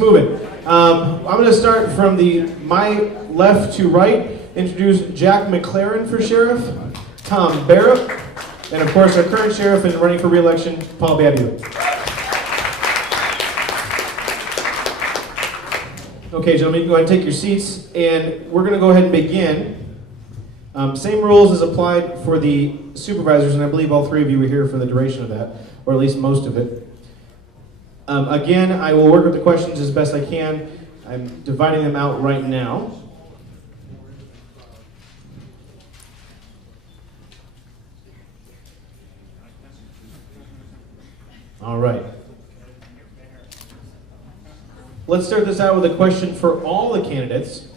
Moving. I'm going to start from my left to right. Introduce Jack McClaren for sheriff, Tom Bearup, and of course our current sheriff and running for re-election, Paul Babeu. Okay, gentlemen, you can go ahead and take your seats, and we're going to go ahead and begin. Same rules as applied for the supervisors, and I believe all three of you were here for the duration of that, or at least most of it. Again, I will work with the questions as best I can. I'm dividing them out right now. All right. Let's start this out with a question for all the candidates.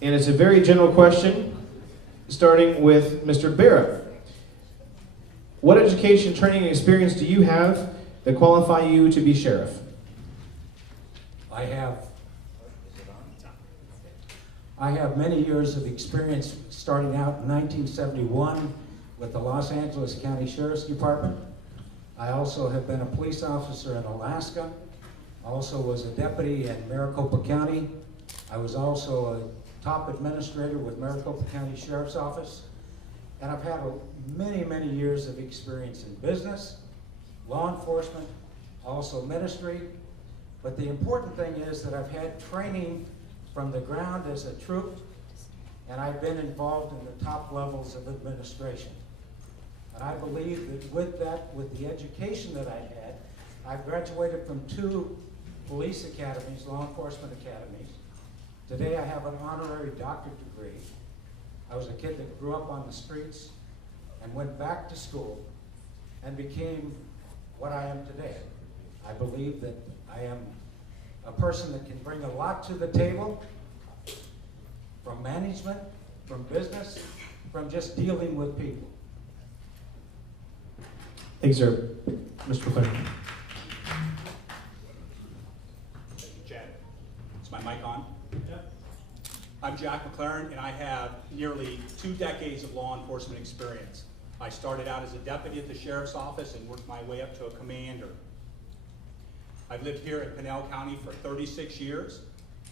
And it's a very general question, starting with Mr. Bearup. What education, training, and experience do you have that qualify you to be sheriff? I have many years of experience starting out in 1971 with the Los Angeles County Sheriff's Department. I also have been a police officer in Alaska. I also was a deputy in Maricopa County. I was also a top administrator with Maricopa County Sheriff's Office. And I've had many, many years of experience in business, law enforcement, also ministry. But the important thing is that I've had training from the ground as a troop, and I've been involved in the top levels of administration. And I believe that with the education that I had, I've graduated from 2 police academies, law enforcement academies. Today I have an honorary doctorate degree. I was a kid that grew up on the streets and went back to school and became what I am today. I believe that I am a person that can bring a lot to the table, from management, from business, from just dealing with people. Thanks, sir. Mr. McClaren. Thank you, Chad. Is my mic on? Yep. I'm Jack McClaren, and I have nearly 2 decades of law enforcement experience. I started out as a deputy at the sheriff's office and worked my way up to a commander. I've lived here in Pinal County for 36 years.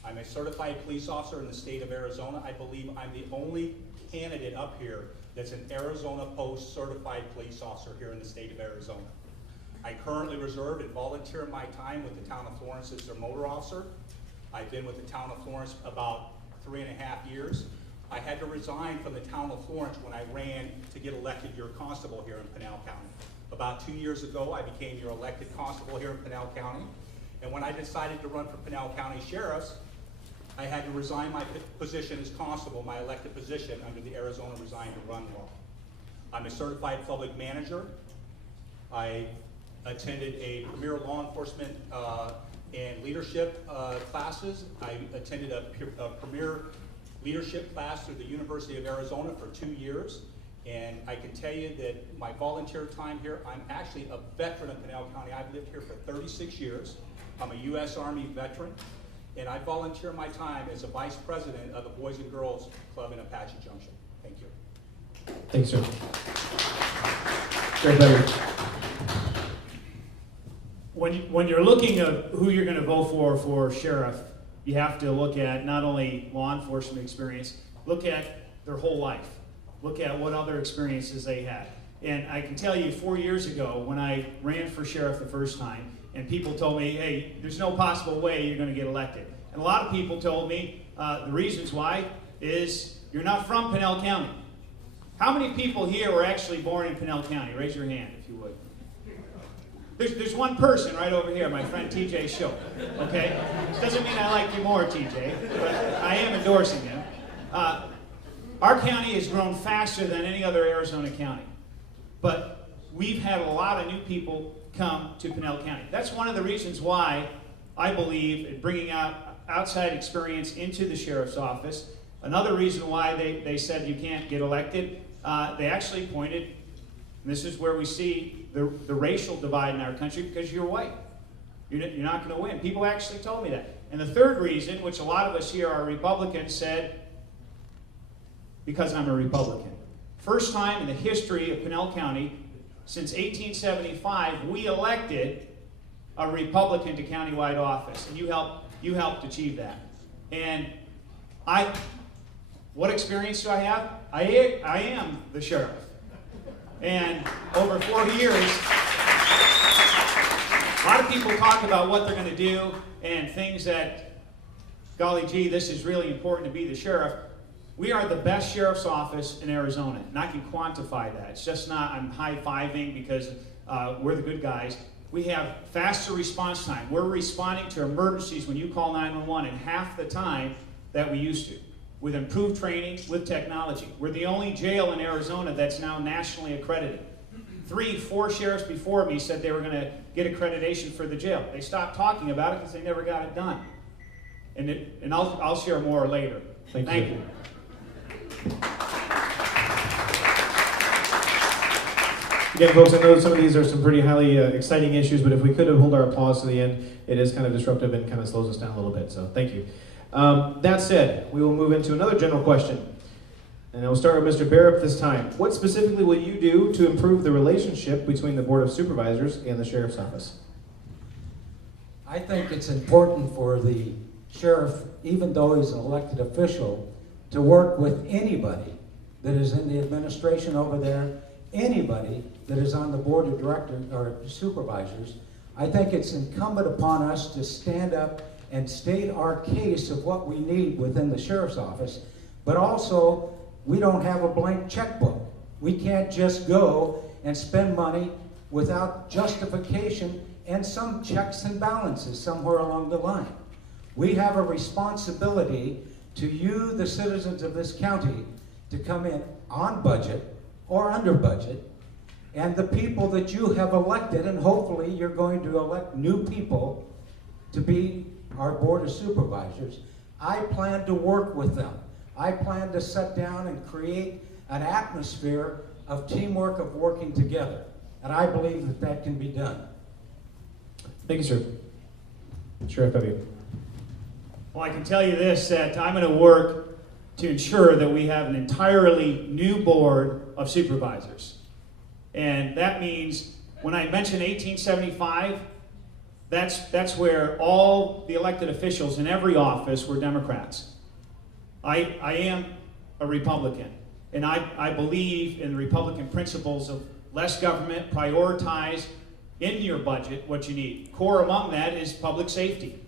I'm a certified police officer in the state of Arizona. I believe I'm the only candidate up here that's an Arizona Post certified police officer here in the state of Arizona. I currently reserve and volunteer my time with the town of Florence as their motor officer. I've been with the town of Florence about 3.5 years. I had to resign from the town of Florence when I ran to get elected your constable here in Pinal County. About 2 years ago, I became your elected constable here in Pinal County. And when I decided to run for Pinal County Sheriff's, I had to resign my position as constable, my elected position under the Arizona Resign to Run law. I'm a certified public manager. I attended a premier law enforcement and leadership classes. I attended a premier leadership class through the University of Arizona for 2 years. And I can tell you that my volunteer time here, I'm actually a veteran of Pinal County. I've lived here for 36 years. I'm a U.S. Army veteran, and I volunteer my time as a vice president of the Boys and Girls Club in Apache Junction. Thank you. Thanks, sir. Great better. When you're looking at who you're going to vote for sheriff, you have to look at not only law enforcement experience, look at their whole life. Look at what other experiences they had. And I can tell you 4 years ago when I ran for sheriff the first time, and people told me, hey, there's no possible way you're going to get elected. And a lot of people told me the reasons why is you're not from Pinal County. How many people here were actually born in Pinal County? Raise your hand if you would. There's one person right over here, my friend TJ Show, okay? Doesn't mean I like you more, TJ, but I am endorsing him. Our county has grown faster than any other Arizona county, but we've had a lot of new people come to Pinal County. That's one of the reasons why I believe in bringing out outside experience into the sheriff's office. Another reason why they said you can't get elected, they actually pointed, and this is where we see the racial divide in our country, because you're white. You're not going to win. People actually told me that. And the third reason, which a lot of us here are Republicans, said, because I'm a Republican. First time in the history of Pinal County, since 1875, we elected a a Republican to countywide office, and you helped achieve that. And what experience do I have? I am the sheriff. And over 4 years, a lot of people talk about what they're going to do and things that, golly gee, this is really important to be the sheriff. We are the best sheriff's office in Arizona, and I can quantify that. It's just not I'm high-fiving because we're the good guys. We have faster response time. We're responding to emergencies when you call 911 in half the time that we used to, with improved training, with technology. We're the only jail in Arizona that's now nationally accredited. 4 sheriffs before me said they were going to get accreditation for the jail. They stopped talking about it because they never got it done. And I'll share more later. Thank you. Again, folks, I know some of these are some pretty highly exciting issues, but if we could hold our applause to the end, it is kind of disruptive and kind of slows us down a little bit, so thank you. That said, we will move into another general question. And I will start with Mr. Bearup this time. What specifically will you do to improve the relationship between the Board of Supervisors and the Sheriff's Office? I think it's important for the sheriff, even though he's an elected official, to work with anybody that is in the administration over there, anybody that is on the board of directors or supervisors. I think it's incumbent upon us to stand up and state our case of what we need within the sheriff's office, but also we don't have a blank checkbook. We can't just go and spend money without justification and some checks and balances somewhere along the line. We have a responsibility to you, the citizens of this county, to come in on budget or under budget, and the people that you have elected, and hopefully you're going to elect new people to be our Board of Supervisors. I plan to work with them. I plan to sit down and create an atmosphere of teamwork, of working together. And I believe that that can be done. Thank you, sir. Sheriff Babeu. Well, I can tell you this, that I'm going to work to ensure that we have an entirely new board of supervisors. And that means when I mention 1875, that's where all the elected officials in every office were Democrats. I am a Republican, and I believe in the Republican principles of less government, prioritize in your budget what you need. Core among that is public safety.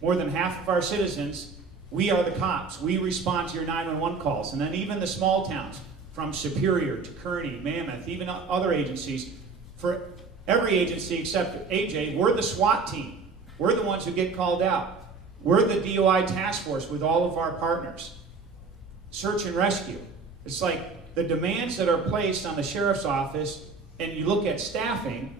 More than half of our citizens, we are the cops. We respond to your 911 calls. And then even the small towns, from Superior to Kearney, Mammoth, even other agencies, for every agency except AJ, we're the SWAT team. We're the ones who get called out. We're the DOI task force with all of our partners. Search and rescue. It's like the demands that are placed on the sheriff's office, and you look at staffing,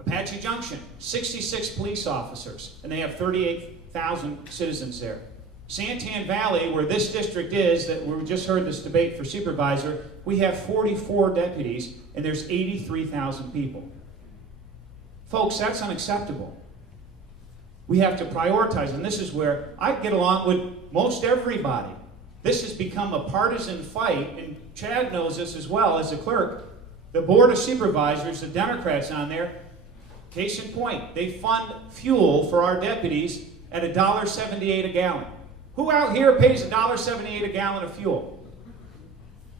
Apache Junction, 66 police officers, and they have 38,000 citizens there. Santan Valley, where this district is, that we just heard this debate for supervisor, we have 44 deputies, and there's 83,000 people. Folks, that's unacceptable. We have to prioritize, and this is where I get along with most everybody. This has become a partisan fight, and Chad knows this as well as a clerk. The Board of Supervisors, the Democrats on there, case in point, they fund fuel for our deputies at $1.78 a gallon. Who out here pays $1.78 a gallon of fuel?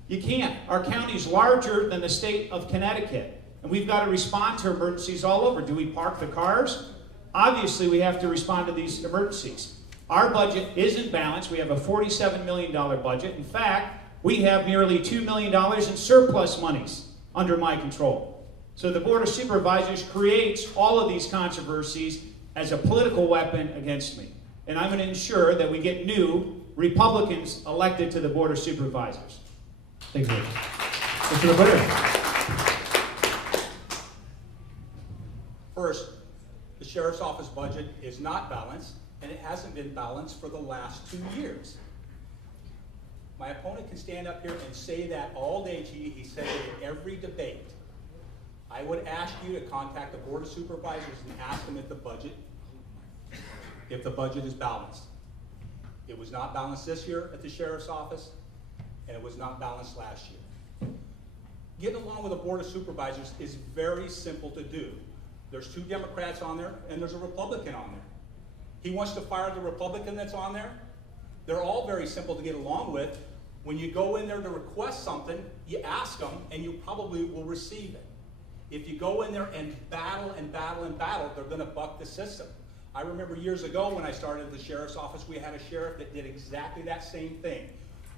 You can't. Our county's larger than the state of Connecticut, and we've got to respond to emergencies all over. Do we park the cars? Obviously, we have to respond to these emergencies. Our budget isn't balanced. We have a $47 million budget. In fact, we have nearly $2 million in surplus monies under my control. So the Board of Supervisors creates all of these controversies as a political weapon against me. And I'm going to ensure that we get new Republicans elected to the Board of Supervisors. Thank you. Mr. McClaren. First, the Sheriff's Office budget is not balanced, and it hasn't been balanced for the last 2 years. My opponent can stand up here and say that all day to you. He said it in every debate. I would ask you to contact the Board of Supervisors and ask them if the budget is balanced. It was not balanced this year at the Sheriff's Office, and it was not balanced last year. Getting along with the Board of Supervisors is very simple to do. There's 2 Democrats on there, and there's a Republican on there. He wants to fire the Republican that's on there. They're all very simple to get along with. When you go in there to request something, you ask them, and you probably will receive it. If you go in there and battle and battle and battle, they're going to buck the system. I remember years ago when I started the sheriff's office, we had a sheriff that did exactly that same thing.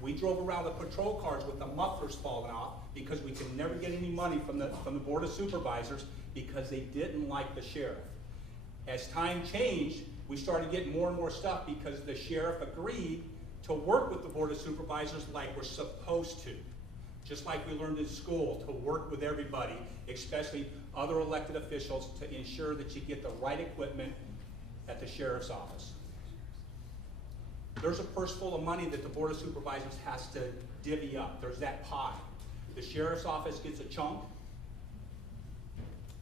We drove around the patrol cars with the mufflers falling off because we could never get any money from the Board of Supervisors because they didn't like the sheriff. As time changed, we started getting more and more stuff because the sheriff agreed to work with the Board of Supervisors like we're supposed to. Just like we learned in school, to work with everybody, especially other elected officials, to ensure that you get the right equipment at the sheriff's office. There's a purse full of money that the Board of Supervisors has to divvy up. There's that pie. The sheriff's office gets a chunk.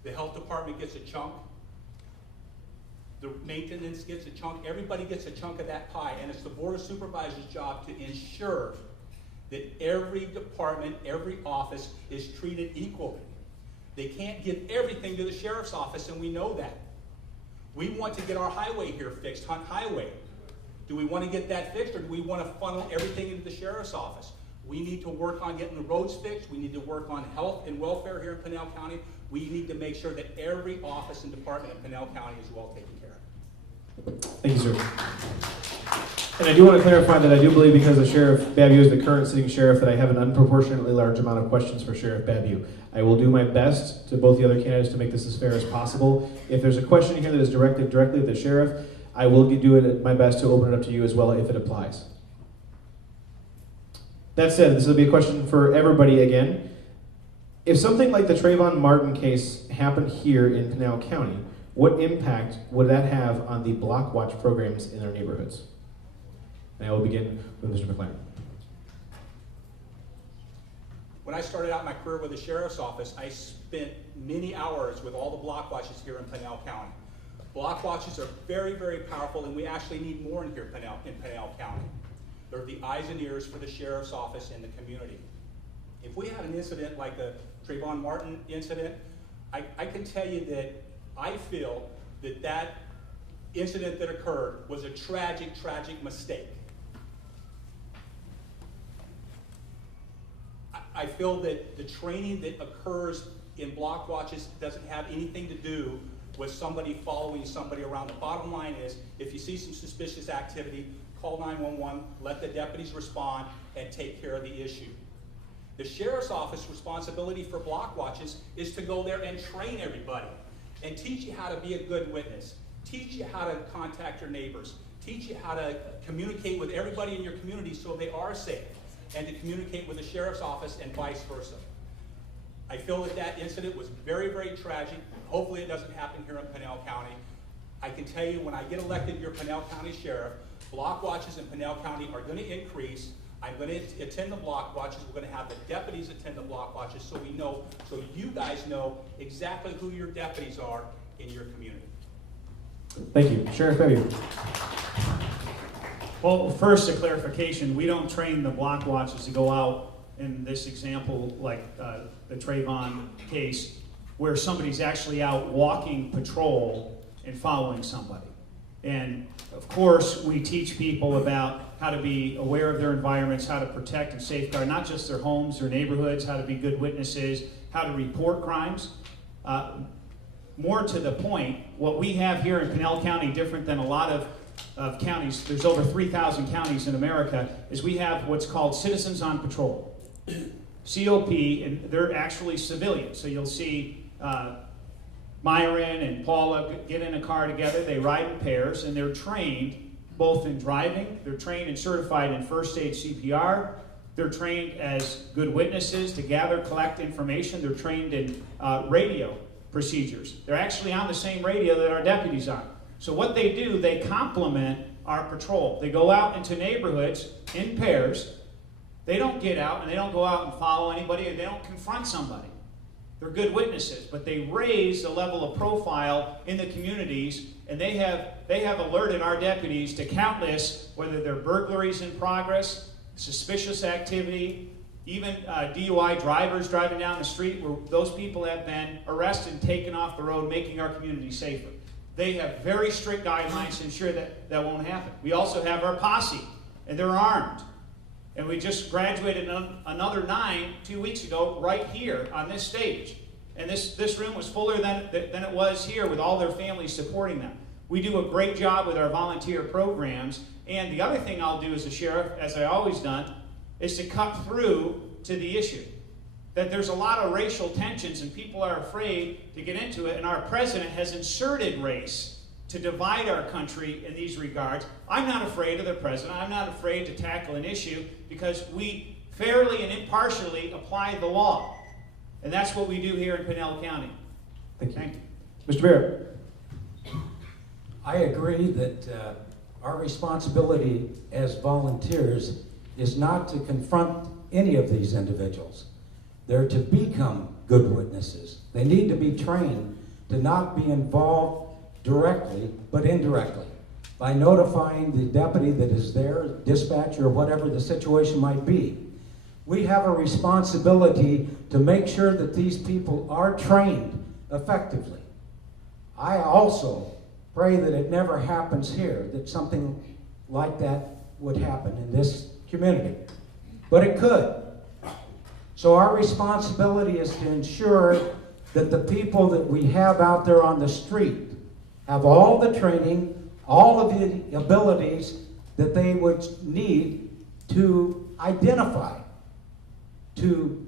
The health department gets a chunk. The maintenance gets a chunk. Everybody gets a chunk of that pie, and it's the Board of Supervisors' job to ensure that every department, every office is treated equally. They can't give everything to the sheriff's office, and we know that. We want to get our highway here fixed, Hunt Highway. Do we want to get that fixed, or do we want to funnel everything into the sheriff's office? We need to work on getting the roads fixed. We need to work on health and welfare here in Pinal County. We need to make sure that every office and department in Pinal County is well taken care of. Thank you, sir. And I do want to clarify that I do believe because of Sheriff Babeu is the current sitting sheriff that I have an unproportionately large amount of questions for Sheriff Babeu. I will do my best to both the other candidates to make this as fair as possible. If there's a question here that is directed directly at the sheriff, I will do it my best to open it up to you as well if it applies. That said, this will be a question for everybody again. If something like the Trayvon Martin case happened here in Pinal County, what impact would that have on the block watch programs in our neighborhoods? And I will begin with Mr. McClaren. When I started out my career with the sheriff's office, I spent many hours with all the block watches here in Pinal County. Block watches are very, very powerful, and we actually need more in here in Pinal County. They're the eyes and ears for the sheriff's office and the community. If we had an incident like the Trayvon Martin incident, I can tell you that I feel that that incident that occurred was a tragic, tragic mistake. I feel that the training that occurs in block watches doesn't have anything to do with somebody following somebody around. The bottom line is, if you see some suspicious activity, call 911, let the deputies respond, and take care of the issue. The sheriff's office responsibility for block watches is to go there and train everybody and teach you how to be a good witness, teach you how to contact your neighbors, teach you how to communicate with everybody in your community so they are safe, and to communicate with the sheriff's office and vice versa. I feel that that incident was very, very tragic. Hopefully it doesn't happen here in Pinal County. I can tell you when I get elected your Pinal County Sheriff, block watches in Pinal County are going to increase. I'm going to attend the block watches. We're going to have the deputies attend the block watches so we know, so you guys know exactly who your deputies are in your community. Thank you. Sheriff Babeu. Well, first, a clarification. We don't train the block watches to go out in this example, like the Trayvon case, where somebody's actually out walking patrol and following somebody. And of course, we teach people about how to be aware of their environments, how to protect and safeguard not just their homes, their neighborhoods, how to be good witnesses, how to report crimes. More to the point, what we have here in Pinal County, different than a lot of counties, there's over 3,000 counties in America, is we have what's called Citizens on Patrol. COP, and they're actually civilians. So you'll see Myron and Paula get in a car together, they ride in pairs, and they're trained both in driving, they're trained and certified in first aid CPR, they're trained as good witnesses to gather, collect information, they're trained in radio procedures. They're actually on the same radio that our deputies are. So what they do, they complement our patrol. They go out into neighborhoods in pairs. They don't get out and they don't go out and follow anybody, and they don't confront somebody. They're good witnesses, but they raise the level of profile in the communities, and they have alerted our deputies to countless, whether they're burglaries in progress, suspicious activity, even DUI drivers driving down the street, where those people have been arrested and taken off the road, making our community safer. They have very strict guidelines to ensure that that won't happen. We also have our posse, and they're armed. And we just graduated another 9 2 weeks ago right here on this stage. And this room was fuller than it was here, with all their families supporting them. We do a great job with our volunteer programs. And the other thing I'll do as a sheriff, as I always done, is to cut through to the issue. That there's a lot of racial tensions and people are afraid to get into it. And our president has inserted race to divide our country in these regards. I'm not afraid of the president. I'm not afraid to tackle an issue because we fairly and impartially apply the law. And that's what we do here in Pinal County. Thank you. Mr. Bearup. I agree that our responsibility as volunteers is not to confront any of these individuals. They're to become good witnesses. They need to be trained to not be involved directly, but indirectly, by notifying the deputy that is there, dispatcher, or whatever the situation might be. We have a responsibility to make sure that these people are trained effectively. I also pray that it never happens here, that something like that would happen in this community. But it could. So our responsibility is to ensure that the people that we have out there on the street have all the training, all of the abilities that they would need to identify, to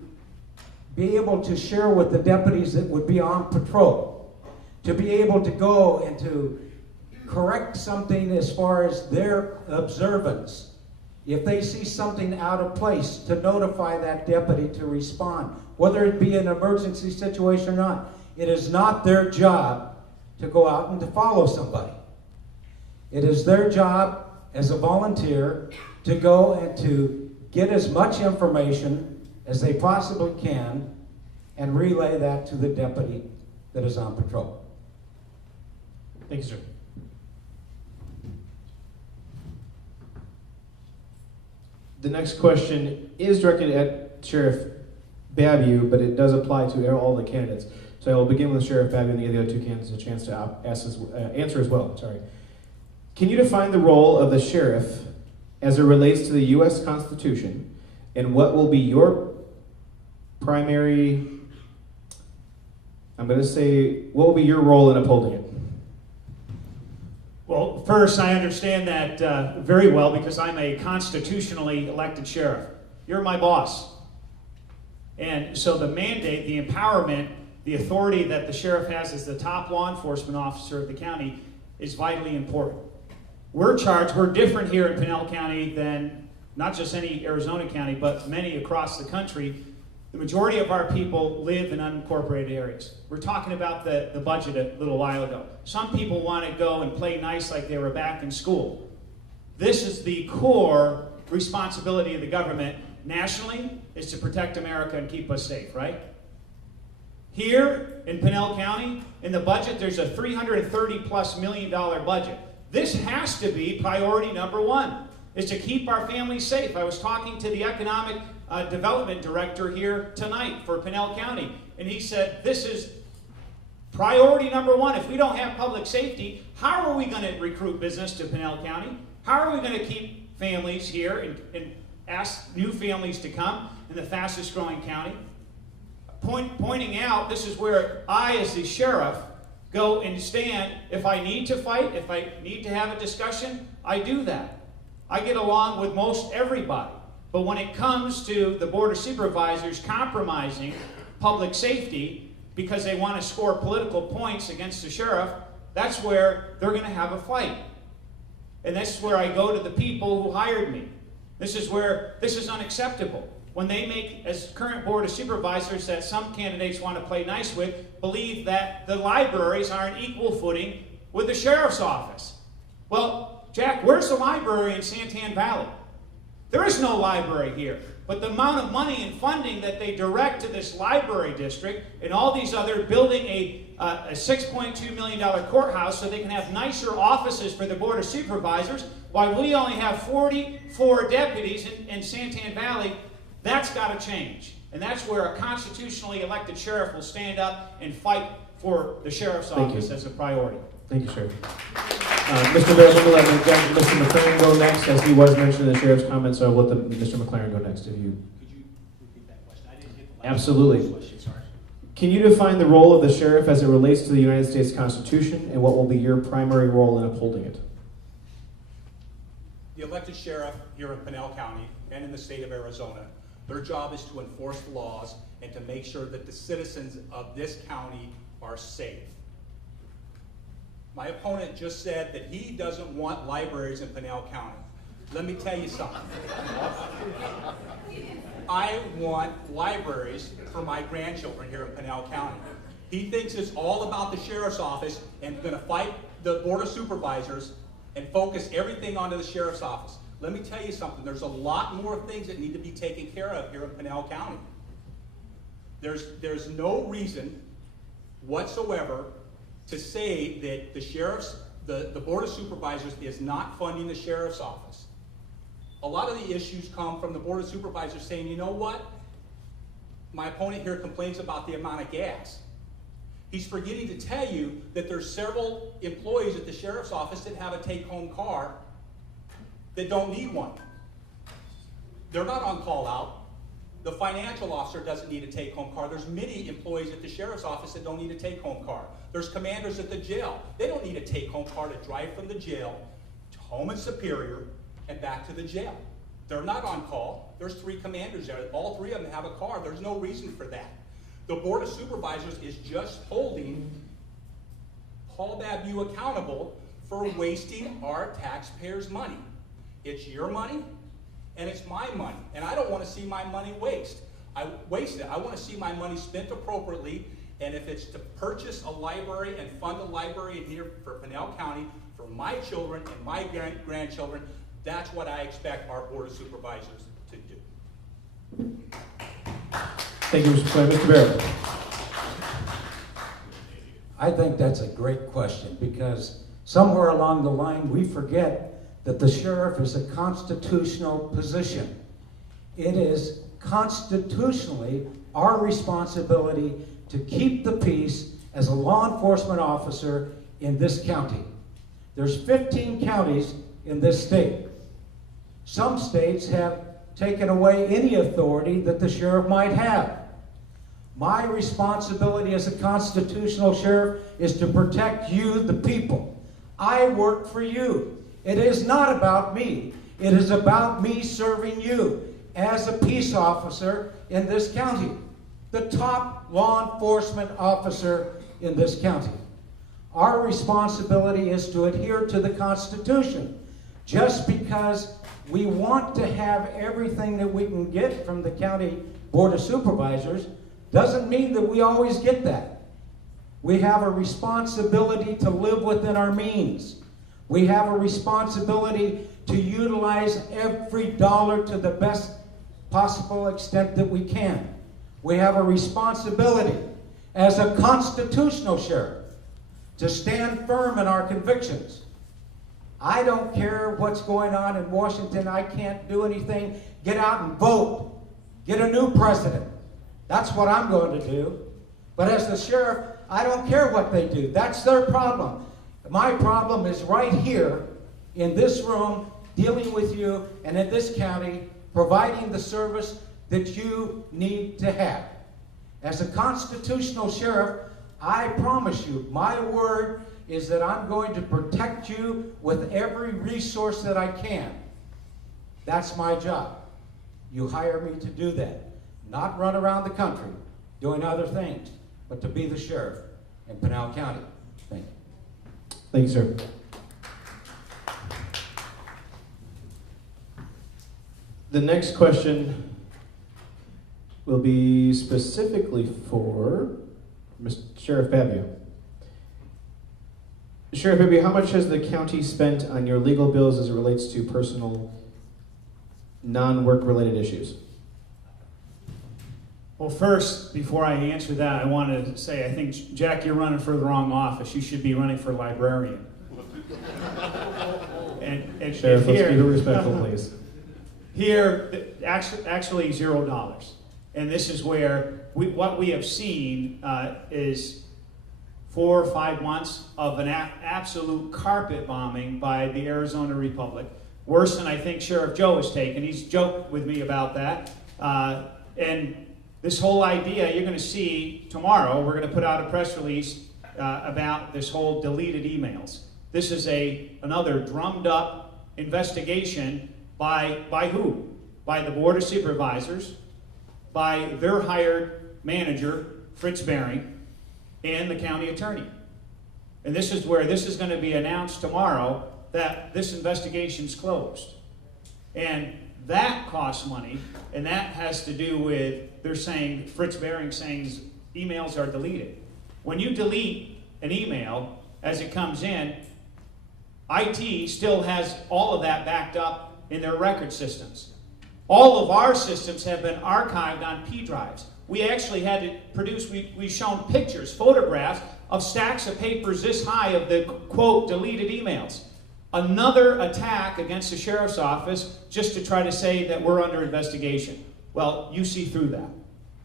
be able to share with the deputies that would be on patrol, to be able to go and to correct something as far as their observance. If they see something out of place, to notify that deputy to respond, whether it be an emergency situation or not. It is not their job to go out and to follow somebody. It is their job as a volunteer to go and to get as much information as they possibly can and relay that to the deputy that is on patrol. Thank you, sir. The next question is directed at Sheriff Babeu, but it does apply to all the candidates. So I will begin with Sheriff Babeu and give the other two candidates a chance to answer as well. Sorry. Can you define the role of the sheriff as it relates to the U.S. Constitution, and what will be your primary, what will be your role in upholding it? Well, first, I understand that very well because I'm a constitutionally elected sheriff. You're my boss. And so the mandate, the empowerment, the authority that the sheriff has as the top law enforcement officer of the county is vitally important. We're different here in Pinal County than not just any Arizona county, but many across the country. The majority of our people live in unincorporated areas. We're talking about the budget a little while ago. Some people want to go and play nice like they were back in school. This is the core responsibility of the government nationally, is to protect America and keep us safe, right? Here in Pinal County, in the budget, there's a $330+ million budget. This has to be priority number one, is to keep our families safe. I was talking to the economic development director here tonight for Pinal County, and he said this is priority number one. If we don't have public safety, how are we going to recruit business to Pinal County? How are we going to keep families here and ask new families to come in the fastest growing county? Pointing out, this is where I, as the sheriff, go and stand. If I need to fight, if I need to have a discussion, I do that. I get along with most everybody. But when it comes to the Board of Supervisors compromising public safety because they want to score political points against the sheriff, that's where they're going to have a fight. And this is where I go to the people who hired me. This is where this is unacceptable. When they make, as current Board of Supervisors that some candidates want to play nice with, believe that the libraries are on equal footing with the sheriff's office. Well, Jack, where's the library in Santan Valley? There is no library here. But the amount of money and funding that they direct to this library district and all these other, building a $6.2 million courthouse so they can have nicer offices for the Board of Supervisors, while we only have 44 deputies in Santan Valley, That's got to change. And that's where a constitutionally elected sheriff will stand up and fight for the sheriff's office as a priority. Thank you, Sheriff. Mr. Bear, we'll let Mr. McClaren go next, as he was mentioning the sheriff's comments, so I'll let Mr. McClaren go next. If you Could you repeat that question? I didn't get the last Absolutely. question, sorry. Can you define the role of the sheriff as it relates to the United States Constitution, and what will be your primary role in upholding it? The elected sheriff here in Pinal County and in the state of Arizona, their job is to enforce the laws and to make sure that the citizens of this county are safe. My opponent just said that he doesn't want libraries in Pinal County. Let me tell you something. I want libraries for my grandchildren here in Pinal County. He thinks it's all about the sheriff's office and going to fight the Board of Supervisors and focus everything onto the sheriff's office. Let me tell you something. There's a lot more things that need to be taken care of here in Pinal County. There's no reason whatsoever to say that the Board of Supervisors is not funding the sheriff's office. A lot of the issues come from the Board of Supervisors saying, you know what? My opponent here complains about the amount of gas. He's forgetting to tell you that there's several employees at the sheriff's office that have a take-home car that don't need one. They're not on call out. The financial officer doesn't need a take-home car. There's many employees at the sheriff's office that don't need a take-home car. There's commanders at the jail. They don't need a take-home car to drive from the jail to home in Superior and back to the jail. They're not on call. There's 3 commanders there. All 3 of them have a car. There's no reason for that. The Board of Supervisors is just holding Paul Babeu accountable for wasting our taxpayers' money. It's your money, and it's my money. And I don't want to see my money wasted. I want to see my money spent appropriately, and if it's to purchase a library and fund a library in here for Pinal County for my children and my grandchildren, that's what I expect our Board of Supervisors to do. Thank you, Mr. McClaren. Mr. Bearup. I think that's a great question, because somewhere along the line we forget that the sheriff is a constitutional position. It is constitutionally our responsibility to keep the peace as a law enforcement officer in this county. There's 15 counties in this state. Some states have taken away any authority that the sheriff might have. My responsibility as a constitutional sheriff is to protect you, the people. I work for you. It is not about me. It is about me serving you as a peace officer in this county, the top law enforcement officer in this county. Our responsibility is to adhere to the Constitution. Just because we want to have everything that we can get from the County Board of Supervisors doesn't mean that we always get that. We have a responsibility to live within our means. We have a responsibility to utilize every dollar to the best possible extent that we can. We have a responsibility as a constitutional sheriff to stand firm in our convictions. I don't care what's going on in Washington. I can't do anything. Get out and vote. Get a new president. That's what I'm going to do. But as the sheriff, I don't care what they do. That's their problem. My problem is right here in this room, dealing with you, and in this county, providing the service that you need to have. As a constitutional sheriff, I promise you, my word is that I'm going to protect you with every resource that I can. That's my job. You hire me to do that. Not run around the country doing other things, but to be the sheriff in Pinal County. Thank you. Thank you, sir. The next question will be specifically for Mr. Sheriff Babeu. Sheriff Babeu, how much has the county spent on your legal bills as it relates to personal, non-work related issues? Well, first, before I answer that, I wanted to say, I think, Jack, you're running for the wrong office. You should be running for librarian. And Sheriff, let's keep it respectful, please. Here, actually $0. And this is where what we have seen is 4 or 5 months of an absolute carpet bombing by the Arizona Republic. Worse than I think Sheriff Joe has taken. He's joked with me about that. And this whole idea, you're going to see tomorrow, we're going to put out a press release about this whole deleted emails. This is another drummed up investigation by who? By the Board of Supervisors, by their hired manager, Fritz Bering, and the county attorney. And this is where this is going to be announced tomorrow that this investigation's closed. And that costs money, and that has to do with, they're saying, Fritz Bering saying emails are deleted. When you delete an email as it comes in, IT still has all of that backed up in their record systems. All of our systems have been archived on P drives. We actually had to produce, we've shown pictures, photographs of stacks of papers this high of the, quote, deleted emails. Another attack against the sheriff's office just to try to say that we're under investigation. Well, you see through that.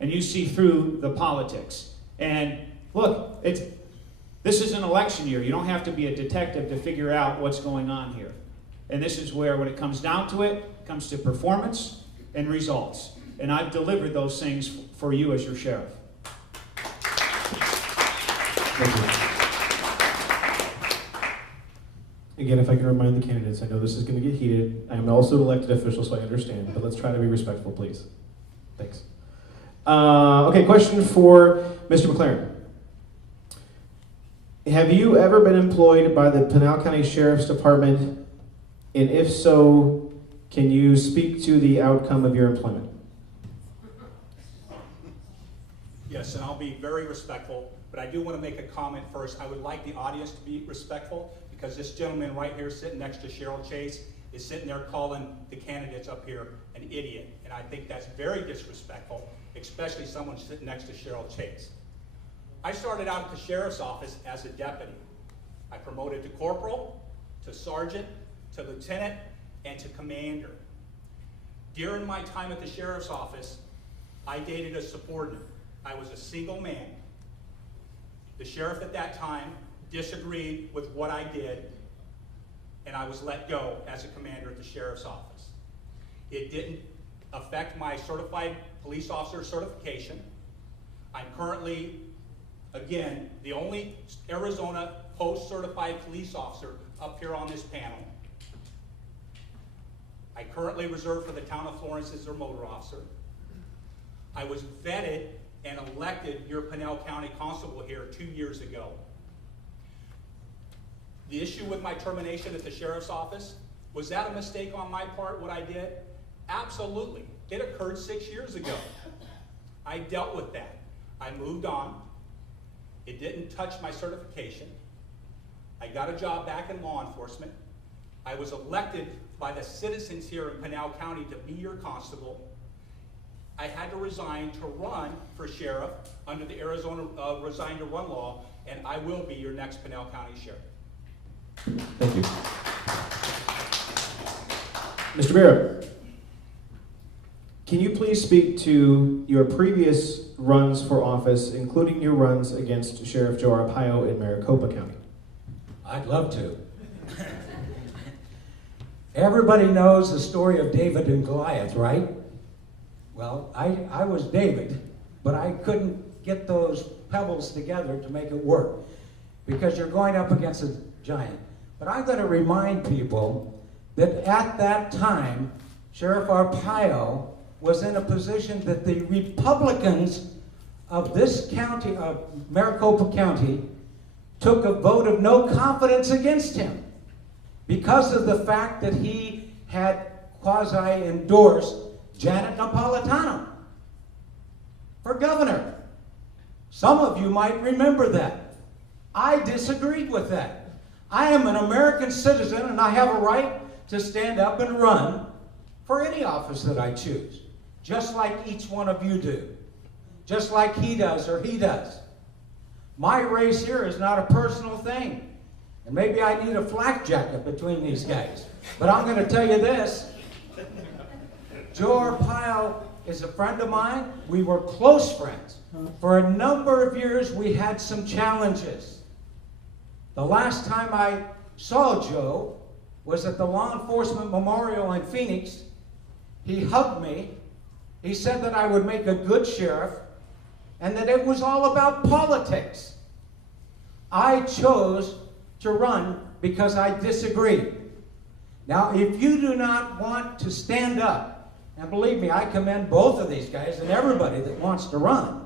And you see through the politics. And look, this is an election year. You don't have to be a detective to figure out what's going on here. And this is where, when it comes down to it, it comes to performance and results. And I've delivered those things for you as your sheriff. Thank you. Again, if I can remind the candidates, I know this is going to get heated. I am also an elected official, so I understand, but let's try to be respectful, please. Thanks. Okay, question for Mr. McClaren. Have you ever been employed by the Pinal County Sheriff's Department? And if so, can you speak to the outcome of your employment? Yes, and I'll be very respectful, but I do want to make a comment first. I would like the audience to be respectful, because this gentleman right here sitting next to Cheryl Chase is sitting there calling the candidates up here an idiot. And I think that's very disrespectful, especially someone sitting next to Cheryl Chase. I started out at the sheriff's office as a deputy. I promoted to corporal, to sergeant, to lieutenant, and to commander. During my time at the sheriff's office, I dated a subordinate. I was a single man. The sheriff at that time disagreed with what I did, and I was let go as a commander at the sheriff's office. It didn't affect my certified police officer certification. I'm currently, again, the only Arizona post-certified police officer up here on this panel. I currently reserve for the town of Florence as their motor officer. I was vetted and elected your Pinal County Constable here 2 years ago. The issue with my termination at the sheriff's office, was that a mistake on my part, what I did? Absolutely. It occurred 6 years ago. I dealt with that. I moved on. It didn't touch my certification. I got a job back in law enforcement. I was elected by the citizens here in Pinal County to be your constable. I had to resign to run for sheriff under the Arizona Resign to Run law, and I will be your next Pinal County Sheriff. Thank you. Mr. Bearup, can you please speak to your previous runs for office, including your runs against Sheriff Joe Arpaio in Maricopa County? I'd love to. Everybody knows the story of David and Goliath, right? Well, I was David, but I couldn't get those pebbles together to make it work, because you're going up against a giant. But I'm going to remind people that at that time, Sheriff Arpaio was in a position that the Republicans of this county, of Maricopa County, took a vote of no confidence against him because of the fact that he had quasi-endorsed Janet Napolitano for governor. Some of you might remember that. I disagreed with that. I am an American citizen, and I have a right to stand up and run for any office that I choose, just like each one of you do, just like he does or he does. My race here is not a personal thing, and maybe I need a flak jacket between these guys, but I'm going to tell you this. Joe Arpaio is a friend of mine. We were close friends. For a number of years, we had some challenges. The last time I saw Joe was at the Law Enforcement Memorial in Phoenix. He hugged me. He said that I would make a good sheriff and that it was all about politics. I chose to run because I disagreed. Now, if you do not want to stand up, and believe me, I commend both of these guys and everybody that wants to run,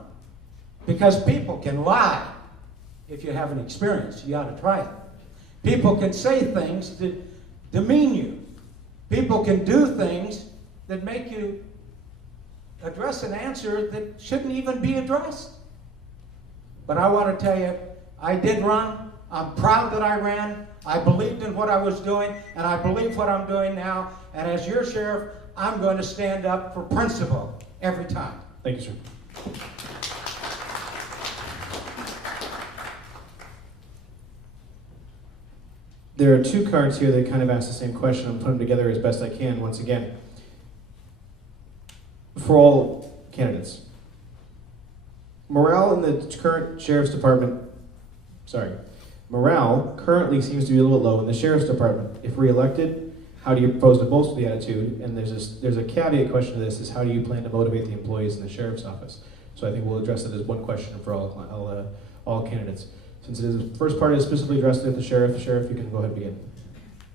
because people can lie. If you haven't experienced, you ought to try it. People can say things that demean you. People can do things that make you address an answer that shouldn't even be addressed. But I want to tell you, I did run. I'm proud that I ran. I believed in what I was doing, and I believe what I'm doing now. And as your sheriff, I'm going to stand up for principle every time. Thank you, sir. There are two cards here that kind of ask the same question. I'm putting them together as best I can once again. For all candidates. Morale in the current sheriff's department, morale currently seems to be a little low in the sheriff's department. If reelected, how do you propose to bolster the attitude? And there's a caveat question to this, is how do you plan to motivate the employees in the sheriff's office? So I think we'll address it as one question for all candidates. Since it is the first part is specifically addressed at the sheriff, you can go ahead and begin.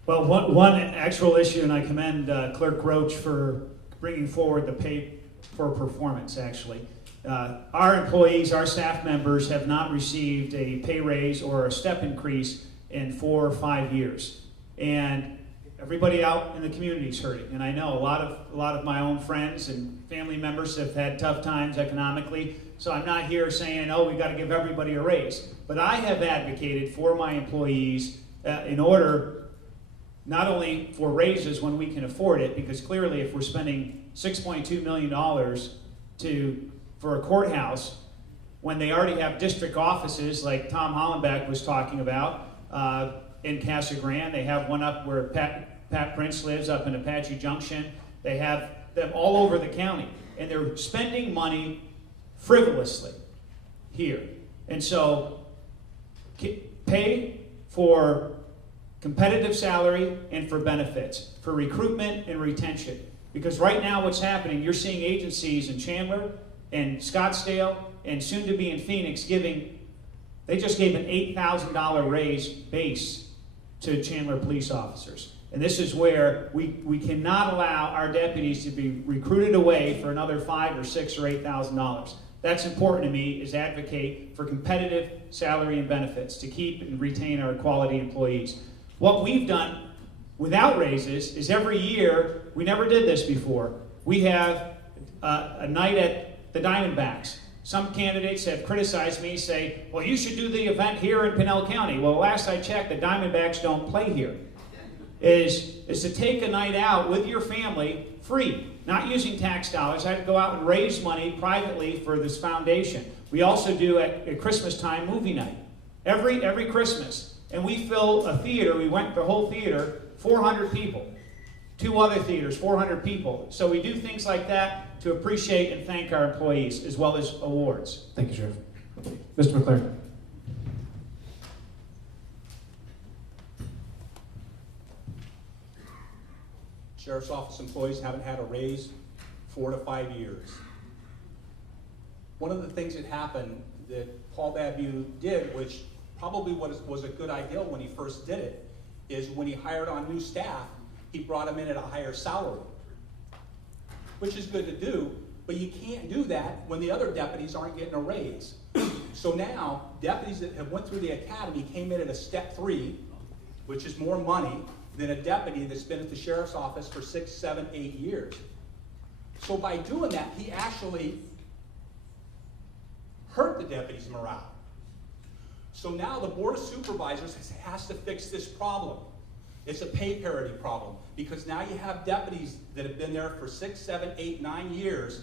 Well, one actual issue, and I commend Clerk Roach for bringing forward the pay for performance, actually. Our employees, our staff members have not received a pay raise or a step increase in 4 or 5 years. And everybody out in the community is hurting. And I know a lot of my own friends and family members have had tough times economically. So I'm not here saying, oh, we've got to give everybody a raise. But I have advocated for my employees in order not only for raises when we can afford it, because clearly if we're spending $6.2 million for a courthouse, when they already have district offices like Tom Hollenbeck was talking about in Casa Grande. They have one up where Pat Prince lives up in Apache Junction. They have them all over the county. And they're spending money frivolously here. And so pay for competitive salary and for benefits, for recruitment and retention. Because right now what's happening, you're seeing agencies in Chandler and Scottsdale and soon to be in Phoenix they just gave an $8,000 raise base to Chandler police officers. And this is where we cannot allow our deputies to be recruited away for another $5,000 or $6,000 or $8,000. That's important to me, is advocate for competitive salary and benefits to keep and retain our quality employees. What we've done without raises is every year, we never did this before, we have a night at the Diamondbacks. Some candidates have criticized me, say, well, you should do the event here in Pinal County. Well, last I checked, the Diamondbacks don't play here. Is to take a night out with your family free, not using tax dollars. I have to go out and raise money privately for this foundation. We also do at Christmas time movie night, every Christmas. And we fill a theater, we went the whole theater, 400 people. 2 other theaters, 400 people. So we do things like that to appreciate and thank our employees, as well as awards. Thank you, Sheriff. Mr. McClaren. Sheriff's Office employees haven't had a raise 4 to 5 years. One of the things that happened that Paul Babeu did, which probably was a good idea when he first did it, is when he hired on new staff, he brought them in at a higher salary, which is good to do, but you can't do that when the other deputies aren't getting a raise. So now, deputies that have went through the academy came in at a step 3, which is more money than a deputy that's been at the sheriff's office for 6, 7, 8 years. So by doing that, he actually hurt the deputies' morale. So now the Board of Supervisors has to fix this problem. It's a pay parity problem, because now you have deputies that have been there for 6, 7, 8, 9 years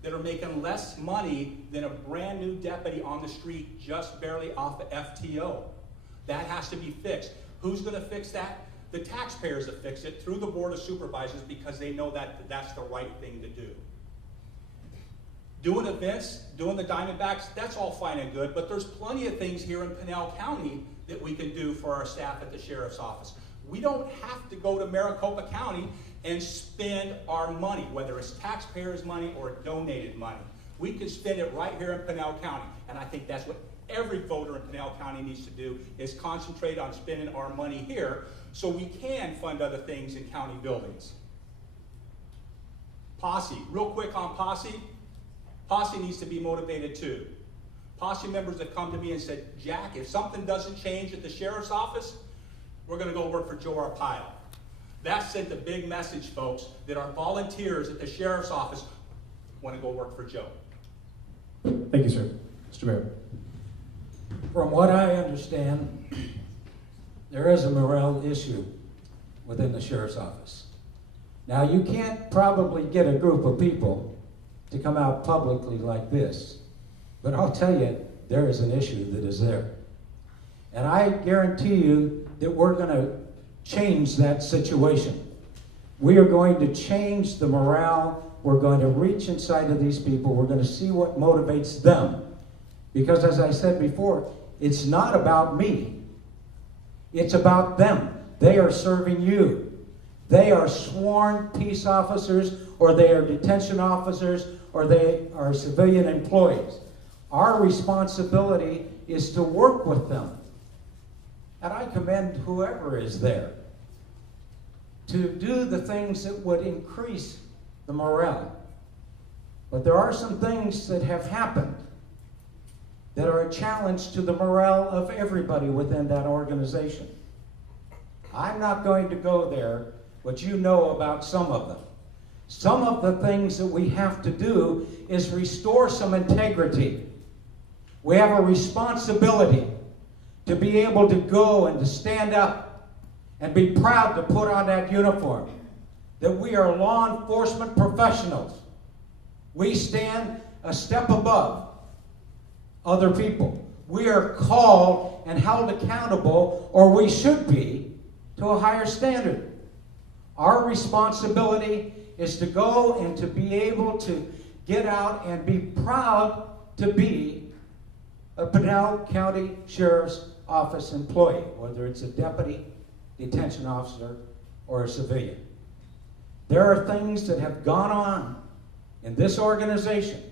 that are making less money than a brand new deputy on the street just barely off the FTO. That has to be fixed. Who's going to fix that? The taxpayers that fix it through the Board of Supervisors because they know that that's the right thing to do. Doing events, doing the Diamondbacks, that's all fine and good, but there's plenty of things here in Pinal County that we can do for our staff at the Sheriff's Office. We don't have to go to Maricopa County and spend our money, whether it's taxpayers' money or donated money. We can spend it right here in Pinal County, and I think that's what every voter in Pinal County needs to do, is concentrate on spending our money here so we can fund other things in county buildings. Posse, real quick on Posse. Posse needs to be motivated too. Posse members have come to me and said, Jack, if something doesn't change at the Sheriff's Office, we're going to go work for Joe Arpaio. That sent a big message, folks, that our volunteers at the Sheriff's Office want to go work for Joe. Thank you, sir. Mr. Bearup. From what I understand, there is a morale issue within the Sheriff's Office. Now, you can't probably get a group of people to come out publicly like this, but I'll tell you, there is an issue that is there. And I guarantee you that we're going to change that situation. We are going to change the morale. We're going to reach inside of these people. We're going to see what motivates them. Because as I said before, it's not about me. It's about them. They are serving you. They are sworn peace officers, or they are detention officers, or they are civilian employees. Our responsibility is to work with them. And I commend whoever is there to do the things that would increase the morale. But there are some things that have happened that are a challenge to the morale of everybody within that organization. I'm not going to go there, but you know about some of them. Some of the things that we have to do is restore some integrity. We have a responsibility to be able to go and to stand up and be proud to put on that uniform. That we are law enforcement professionals. We stand a step above other people. We are called and held accountable, or we should be, to a higher standard. Our responsibility is to go and to be able to get out and be proud to be a Pinal County Sheriff's Office employee, whether it's a deputy, detention officer, or a civilian. There are things that have gone on in this organization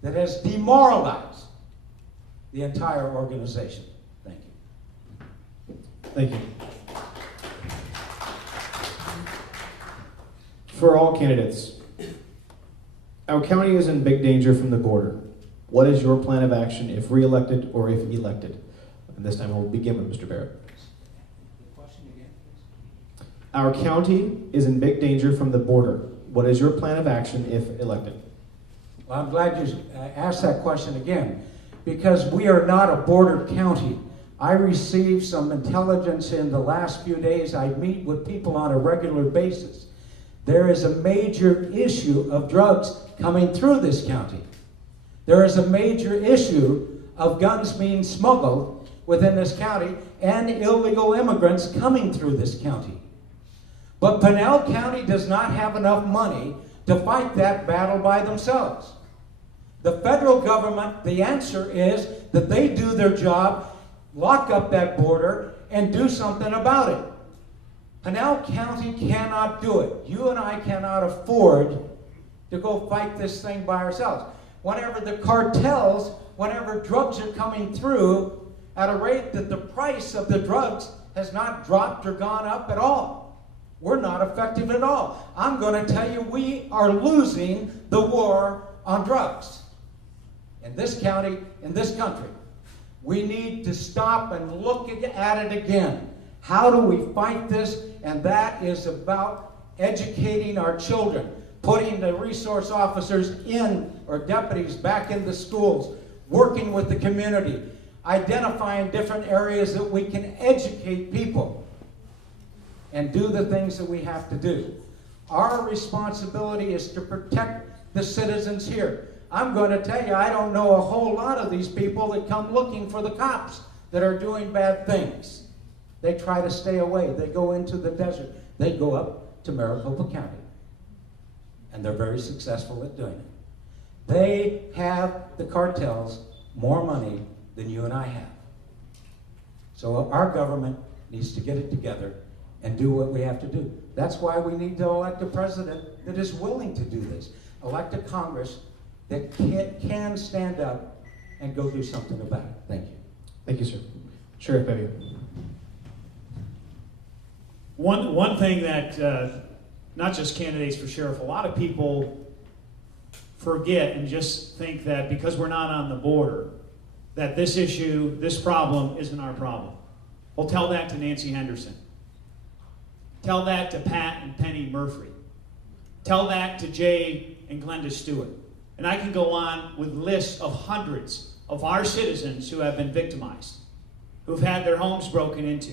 that has demoralized the entire organization. Thank you. Thank you. For all candidates, our county is in big danger from the border. What is your plan of action if re-elected or if elected? And this time we'll begin with Mr. Bearup. Our county is in big danger from the border. What is your plan of action if elected? Well, I'm glad you asked that question again, because we are not a border county. I received some intelligence in the last few days. I meet with people on a regular basis. There is a major issue of drugs coming through this county. There is a major issue of guns being smuggled within this county and illegal immigrants coming through this county. But Pinal County does not have enough money to fight that battle by themselves. The federal government, the answer is that they do their job, lock up that border, and do something about it. Pinal County cannot do it. You and I cannot afford to go fight this thing by ourselves. Whenever the cartels, whenever drugs are coming through at a rate that the price of the drugs has not dropped or gone up at all, we're not effective at all. I'm going to tell you, we are losing the war on drugs in this county, in this country. We need to stop and look at it again. How do we fight this? And that is about educating our children, putting the resource officers in, or deputies back in the schools, working with the community, identifying different areas that we can educate people and do the things that we have to do. Our responsibility is to protect the citizens here. I'm going to tell you, I don't know a whole lot of these people that come looking for the cops that are doing bad things. They try to stay away. They go into the desert. They go up to Maricopa County. And they're very successful at doing it. They have, the cartels, more money than you and I have. So our government needs to get it together and do what we have to do. That's why we need to elect a president that is willing to do this. Elect a Congress that can stand up and go do something about it. Thank you. Thank you, sir. Sheriff Babeu. One thing that, not just candidates for sheriff, a lot of people forget and just think that because we're not on the border, that this issue, this problem, isn't our problem. Well, tell that to Nancy Henderson. Tell that to Pat and Penny Murphy. Tell that to Jay and Glenda Stewart. And I can go on with lists of hundreds of our citizens who have been victimized, who've had their homes broken into.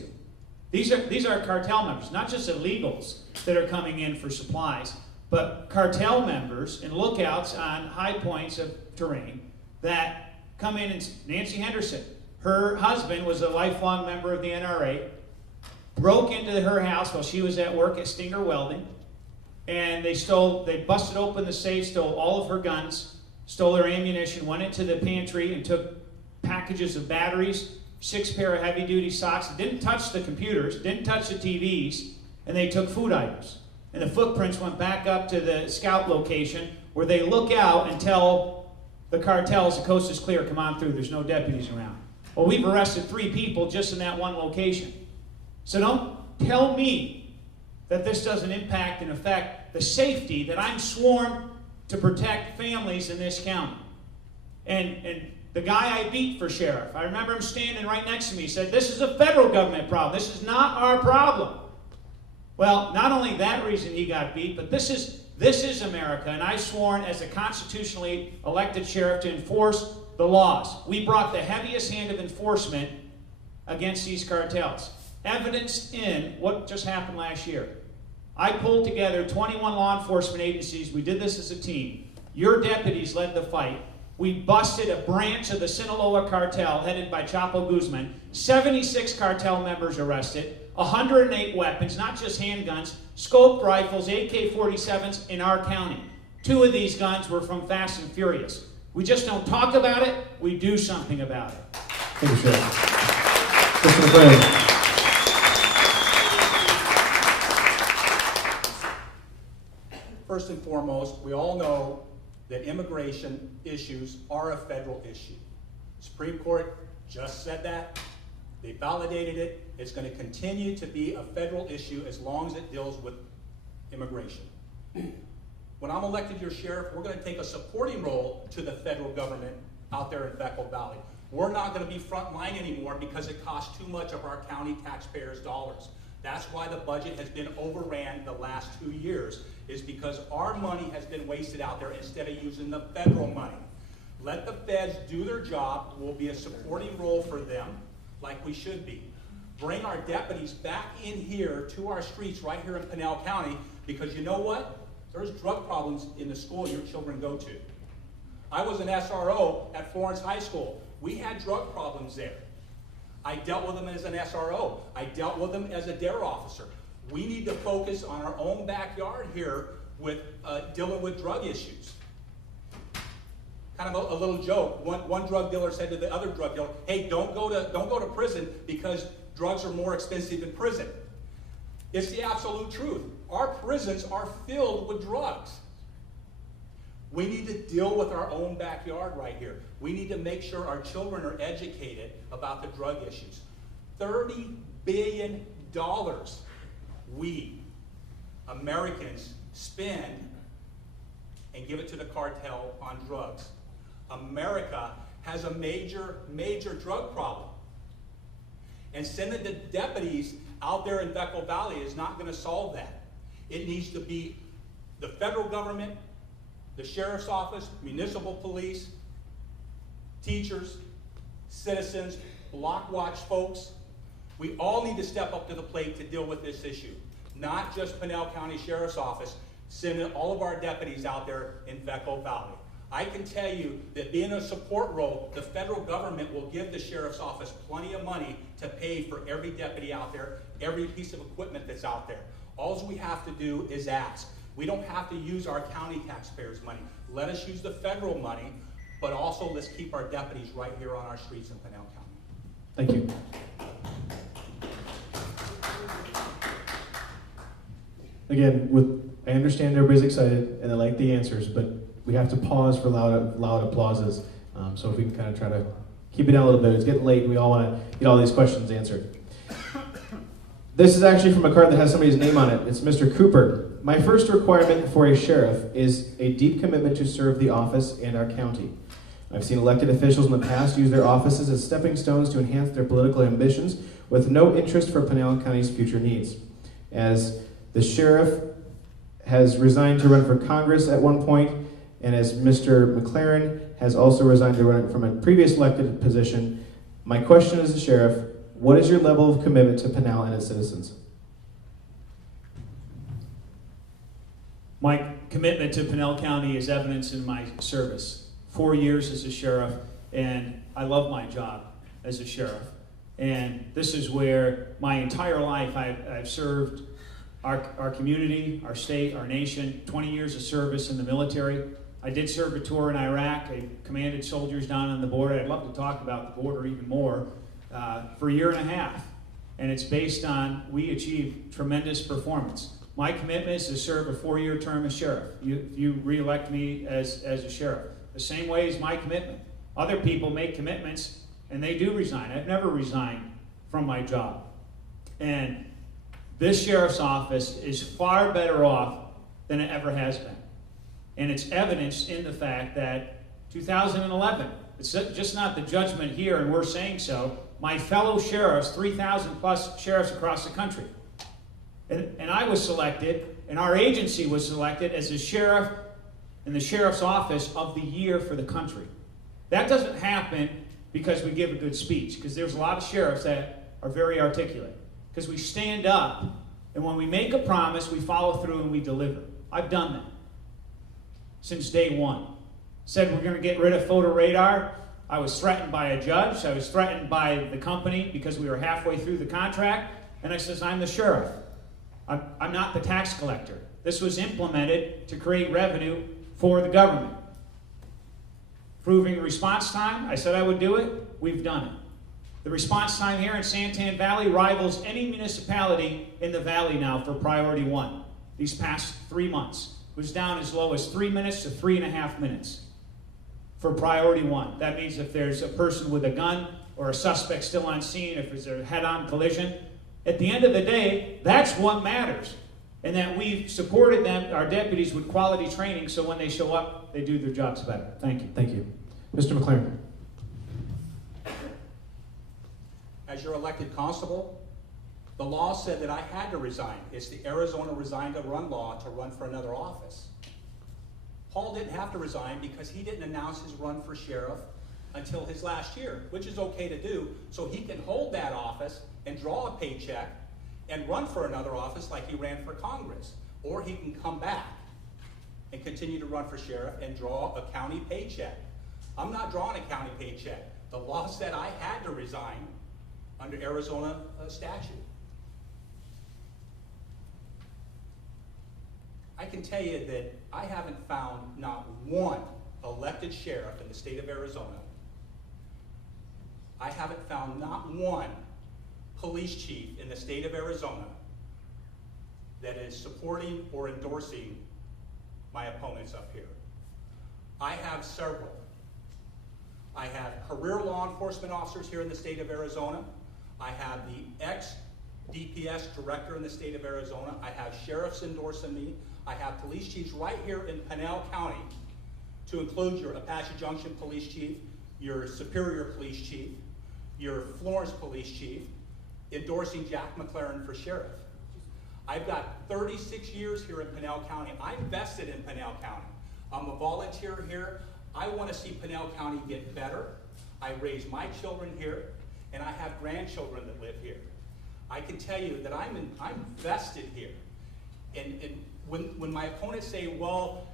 These are cartel members, not just illegals that are coming in for supplies, but cartel members and lookouts on high points of terrain that come in. And Nancy Henderson, her husband was a lifelong member of the NRA, broke into her house while she was at work at Stinger Welding, and they busted open the safe, stole all of her guns, stole her ammunition, went into the pantry and took packages of batteries, 6 pair of heavy-duty socks, didn't touch the computers, didn't touch the TVs, and they took food items. And the footprints went back up to the scout location where they look out and tell the cartels the coast is clear, come on through, there's no deputies around. Well, we've arrested 3 people just in that one location. So don't tell me that this doesn't impact and affect the safety that I'm sworn to protect families in this county. And the guy I beat for sheriff, I remember him standing right next to me. He said, this is a federal government problem. This is not our problem. Well, not only that reason he got beat, but this is America, and I've sworn as a constitutionally elected sheriff to enforce the laws. We brought the heaviest hand of enforcement against these cartels, evidenced in what just happened last year. I pulled together 21 law enforcement agencies. We did this as a team. Your deputies led the fight. We busted a branch of the Sinaloa cartel headed by Chapo Guzman. 76 cartel members arrested. 108 weapons, not just handguns, scoped rifles, AK-47s in our county. 2 of these guns were from Fast and Furious. We just don't talk about it, we do something about it. Thank you, Sheriff. Mr. McClaren. First and foremost, we all know that immigration issues are a federal issue. Supreme Court just said that. They validated it. It's going to continue to be a federal issue as long as it deals with immigration. When I'm elected your sheriff, we're going to take a supporting role to the federal government out there in Beckle Valley. We're not going to be front line anymore because it costs too much of our county taxpayers' dollars. That's why the budget has been overran the last 2 years, is because our money has been wasted out there instead of using the federal money. Let the feds do their job. We'll be a supporting role for them, like we should be. Bring our deputies back in here to our streets right here in Pinal County, because you know what? There's drug problems in the school your children go to. I was an SRO at Florence High School. We had drug problems there. I dealt with them as an SRO. I dealt with them as a DARE officer. We need to focus on our own backyard here with dealing with drug issues. Kind of a little joke. One drug dealer said to the other drug dealer, "Hey, don't go to prison because drugs are more expensive in prison." It's the absolute truth. Our prisons are filled with drugs. We need to deal with our own backyard right here. We need to make sure our children are educated about the drug issues. $30 billion we, Americans, spend and give it to the cartel on drugs. America has a major, major drug problem. And sending the deputies out there in Beckle Valley is not going to solve that. It needs to be the federal government, the sheriff's office, municipal police, teachers, citizens, block watch folks. We all need to step up to the plate to deal with this issue. Not just Pinal County Sheriff's Office, sending all of our deputies out there in Beckle Valley. I can tell you that being a support role, the federal government will give the sheriff's office plenty of money to pay for every deputy out there, every piece of equipment that's out there. All we have to do is ask. We don't have to use our county taxpayers' money. Let us use the federal money, but also let's keep our deputies right here on our streets in Pinal County. Thank you. Again, I understand everybody's excited and they like the answers, but we have to pause for loud applauses. So if we can kind of try to keep it down a little bit. It's getting late and we all want to get all these questions answered. This is actually from a card that has somebody's name on it. It's Mr. Cooper. My first requirement for a sheriff is a deep commitment to serve the office and our county. I've seen elected officials in the past use their offices as stepping stones to enhance their political ambitions with no interest for Pinal County's future needs. As the sheriff has resigned to run for Congress at one point, and as Mr. McClaren has also resigned to run from a previous elected position, my question as a sheriff, what is your level of commitment to Pinal and its citizens? My commitment to Pinal County is evidenced in my service. 4 years as a sheriff, and I love my job as a sheriff. And this is where my entire life I've served our community, our state, our nation, 20 years of service in the military. I did serve a tour in Iraq. I commanded soldiers down on the border. I'd love to talk about the border even more. For a year and a half. And it's based on, we achieved tremendous performance. My commitment is to serve a 4-year term as sheriff. You re-elect me as a sheriff. The same way as my commitment. Other people make commitments and they do resign. I've never resigned from my job. And this sheriff's office is far better off than it ever has been. And it's evidenced in the fact that 2011, it's just not the judgment here and we're saying so, my fellow sheriffs, 3,000 plus sheriffs across the country. And I was selected, and our agency was selected as the sheriff in the sheriff's office of the year for the country. That doesn't happen because we give a good speech, because there's a lot of sheriffs that are very articulate. Because we stand up, and when we make a promise, we follow through and we deliver. I've done that since day one. Said we're going to get rid of photo radar. I was threatened by a judge. I was threatened by the company because we were halfway through the contract. And I says, I'm the sheriff. I'm not the tax collector. This was implemented to create revenue for the government. Proving response time, I said I would do it. We've done it. The response time here in Santan Valley rivals any municipality in the valley now for priority 1. These past 3 months. It was down as low as 3 minutes to 3.5 minutes. For priority 1. That means if there's a person with a gun or a suspect still on scene, if there's a head-on collision, at the end of the day, that's what matters. And that we've supported them, our deputies, with quality training so when they show up, they do their jobs better. Thank you. Thank you. Mr. McClaren. As your elected constable, the law said that I had to resign. It's the Arizona Resign to Run law to run for another office. Paul didn't have to resign because he didn't announce his run for sheriff until his last year, which is okay to do, so he can hold that office and draw a paycheck and run for another office like he ran for Congress. Or he can come back and continue to run for sheriff and draw a county paycheck. I'm not drawing a county paycheck. The law said I had to resign under Arizona statute. I can tell you that I haven't found not one elected sheriff in the state of Arizona. I haven't found not one police chief in the state of Arizona that is supporting or endorsing my opponents up here. I have several. I have career law enforcement officers here in the state of Arizona. I have the ex-DPS director in the state of Arizona. I have sheriffs endorsing me. I have police chiefs right here in Pinal County, to include your Apache Junction police chief, your Superior police chief, your Florence police chief, endorsing Jack McClaren for sheriff. I've got 36 years here in Pinal County. I'm vested in Pinal County. I'm a volunteer here. I want to see Pinal County get better. I raise my children here, and I have grandchildren that live here. I can tell you that I'm vested here. And when my opponents say, well,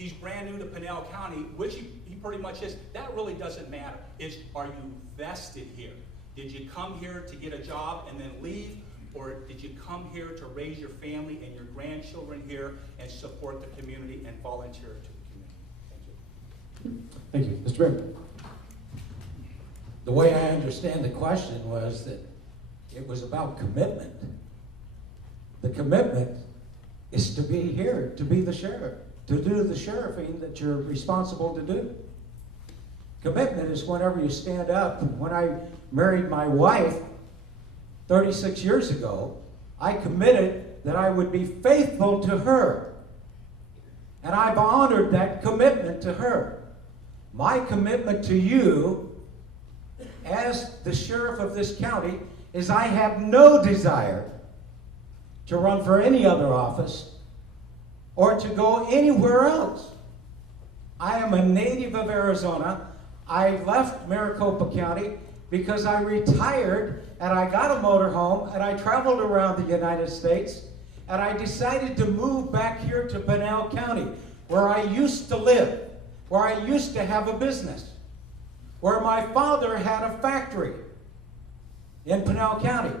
he's brand new to Pinal County, which he pretty much is. That really doesn't matter. It's, are you vested here? Did you come here to get a job and then leave? Or did you come here to raise your family and your grandchildren here and support the community and volunteer to the community? Thank you. Thank you. Mr. Bearup. The way I understand the question was that it was about commitment. The commitment is to be here, to be the sheriff, to do the sheriffing that you're responsible to do. Commitment is whenever you stand up. When I married my wife 36 years ago, I committed that I would be faithful to her. And I've honored that commitment to her. My commitment to you as the sheriff of this county is I have no desire to run for any other office or to go anywhere else. I am a native of Arizona. I left Maricopa County because I retired and I got a motorhome and I traveled around the United States and I decided to move back here to Pinal County, where I used to live, where I used to have a business, where my father had a factory in Pinal County.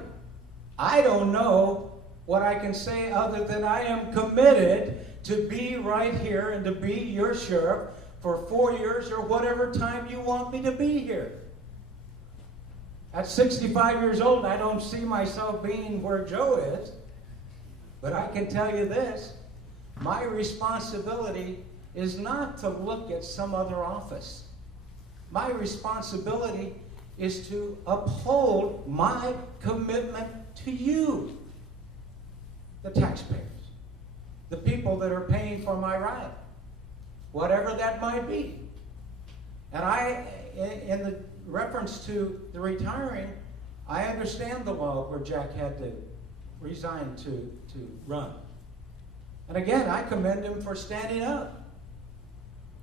I don't know what I can say other than I am committed to be right here and to be your sheriff for 4 years or whatever time you want me to be here. At 65 years old, I don't see myself being where Joe is, but I can tell you this, my responsibility is not to look at some other office. My responsibility is to uphold my commitment to you, the taxpayers, the people that are paying for my ride, whatever that might be. And in the reference to the retiring, I understand the law where Jack had to resign to run. And again, I commend him for standing up.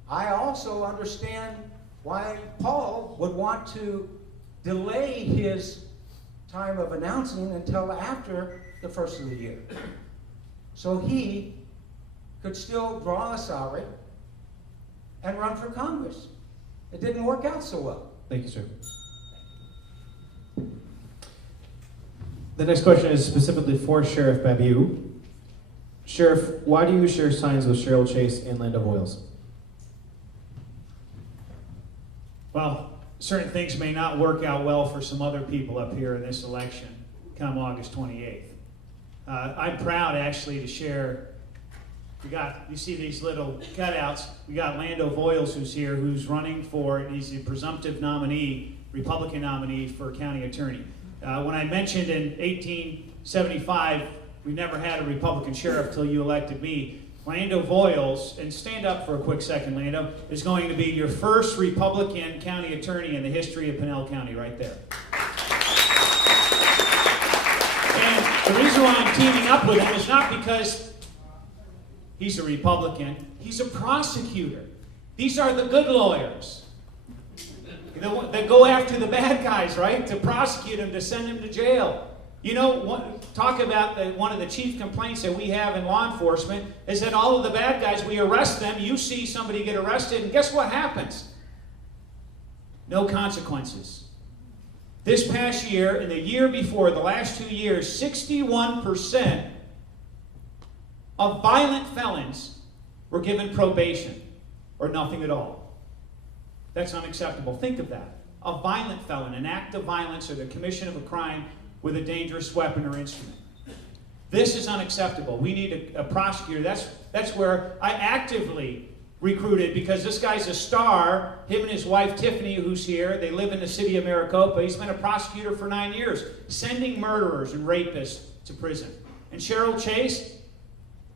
I also understand why Paul would want to delay his time of announcing until after the first of the year, so he could still draw a salary and run for Congress. It didn't work out so well. Thank you, sir. The next question is specifically for Sheriff Babeu. Sheriff, why do you share signs with Cheryl Chase and Land O'Boyles? Well, certain things may not work out well for some other people up here in this election come August 28th. I'm proud actually to share. You see these little cutouts. We got Land O'Boyles who's here, who's running for, he's the presumptive nominee, Republican nominee for county attorney. When I mentioned in 1875, we never had a Republican sheriff till you elected me. Land O'Boyles, and stand up for a quick second, Lando, is going to be your first Republican county attorney in the history of Pinal County, right there. And the reason why I'm teaming up with him is not because he's a Republican, he's a prosecutor. These are the good lawyers. That go after the bad guys, right? To prosecute them, to send them to jail. You know, talk about one of the chief complaints that we have in law enforcement is that all of the bad guys, we arrest them, you see somebody get arrested, and guess what happens? No consequences. This past year and the year before, the last 2 years, 61% of violent felons were given probation or nothing at all. That's unacceptable. Think of that. A violent felon, an act of violence or the commission of a crime with a dangerous weapon or instrument. This is unacceptable. We need a prosecutor. That's where I actively recruited, because this guy's a star. Him and his wife Tiffany, who's here, they live in the city of Maricopa. He's been a prosecutor for 9 years, sending murderers and rapists to prison. And Cheryl Chase,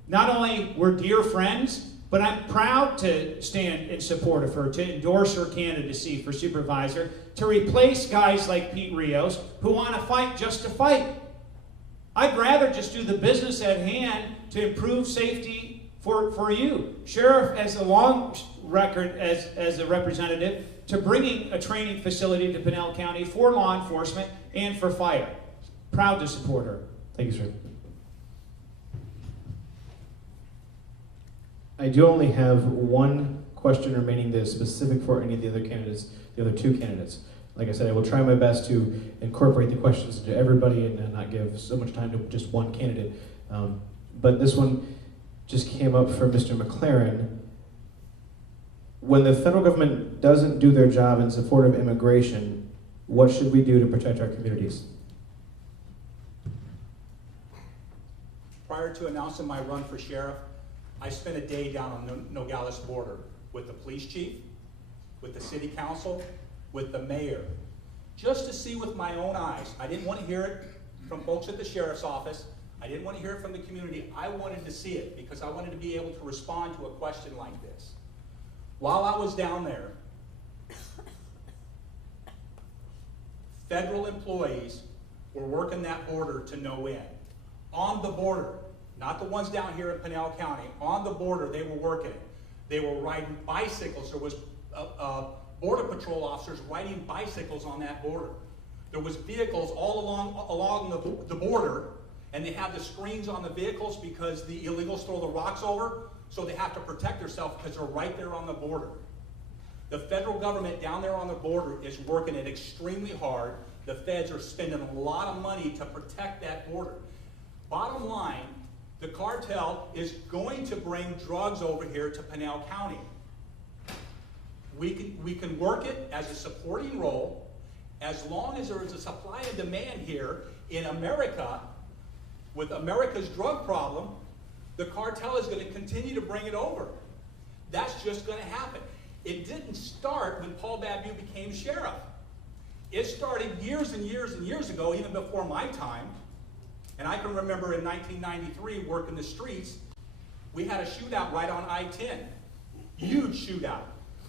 not only we're dear friends, but I'm proud to stand in support of her, to endorse her candidacy for supervisor, to replace guys like Pete Rios who want to fight just to fight. I'd rather just do the business at hand to improve safety for you. Sheriff has a long record as a representative to bringing a training facility to Pinal County for law enforcement and for fire. Proud to support her. Thank you, sir. I do only have one question remaining that is specific for any of the other candidates, the other two candidates. Like I said, I will try my best to incorporate the questions into everybody and not give so much time to just one candidate. But this one just came up for Mr. McClaren. When the federal government doesn't do their job in support of immigration, what should we do to protect our communities? Prior to announcing my run for sheriff, I spent a day down on the Nogales border with the police chief, with the city council, with the mayor, just to see with my own eyes. I didn't want to hear it from folks at the sheriff's office. I didn't want to hear it from the community. I wanted to see it because I wanted to be able to respond to a question like this. While I was down there, federal employees were working that border to no end. On the border, not the ones down here in Pinal County, on the border they were working it. They were riding bicycles. There was Border Patrol officers riding bicycles on that border. There was vehicles all along the border, and they have the screens on the vehicles because the illegals throw the rocks over, so they have to protect themselves because they're right there on the border. The federal government down there on the border is working it extremely hard. The feds are spending a lot of money to protect that border. Bottom line, the cartel is going to bring drugs over here to Pinal County. We can work it as a supporting role as long as there is a supply and demand here in America. With America's drug problem, the cartel is going to continue to bring it over. That's just going to happen. It didn't start when Paul Babeu became sheriff. It started years and years and years ago, even before my time. And I can remember in 1993 working the streets, we had a shootout right on I-10. Huge shootout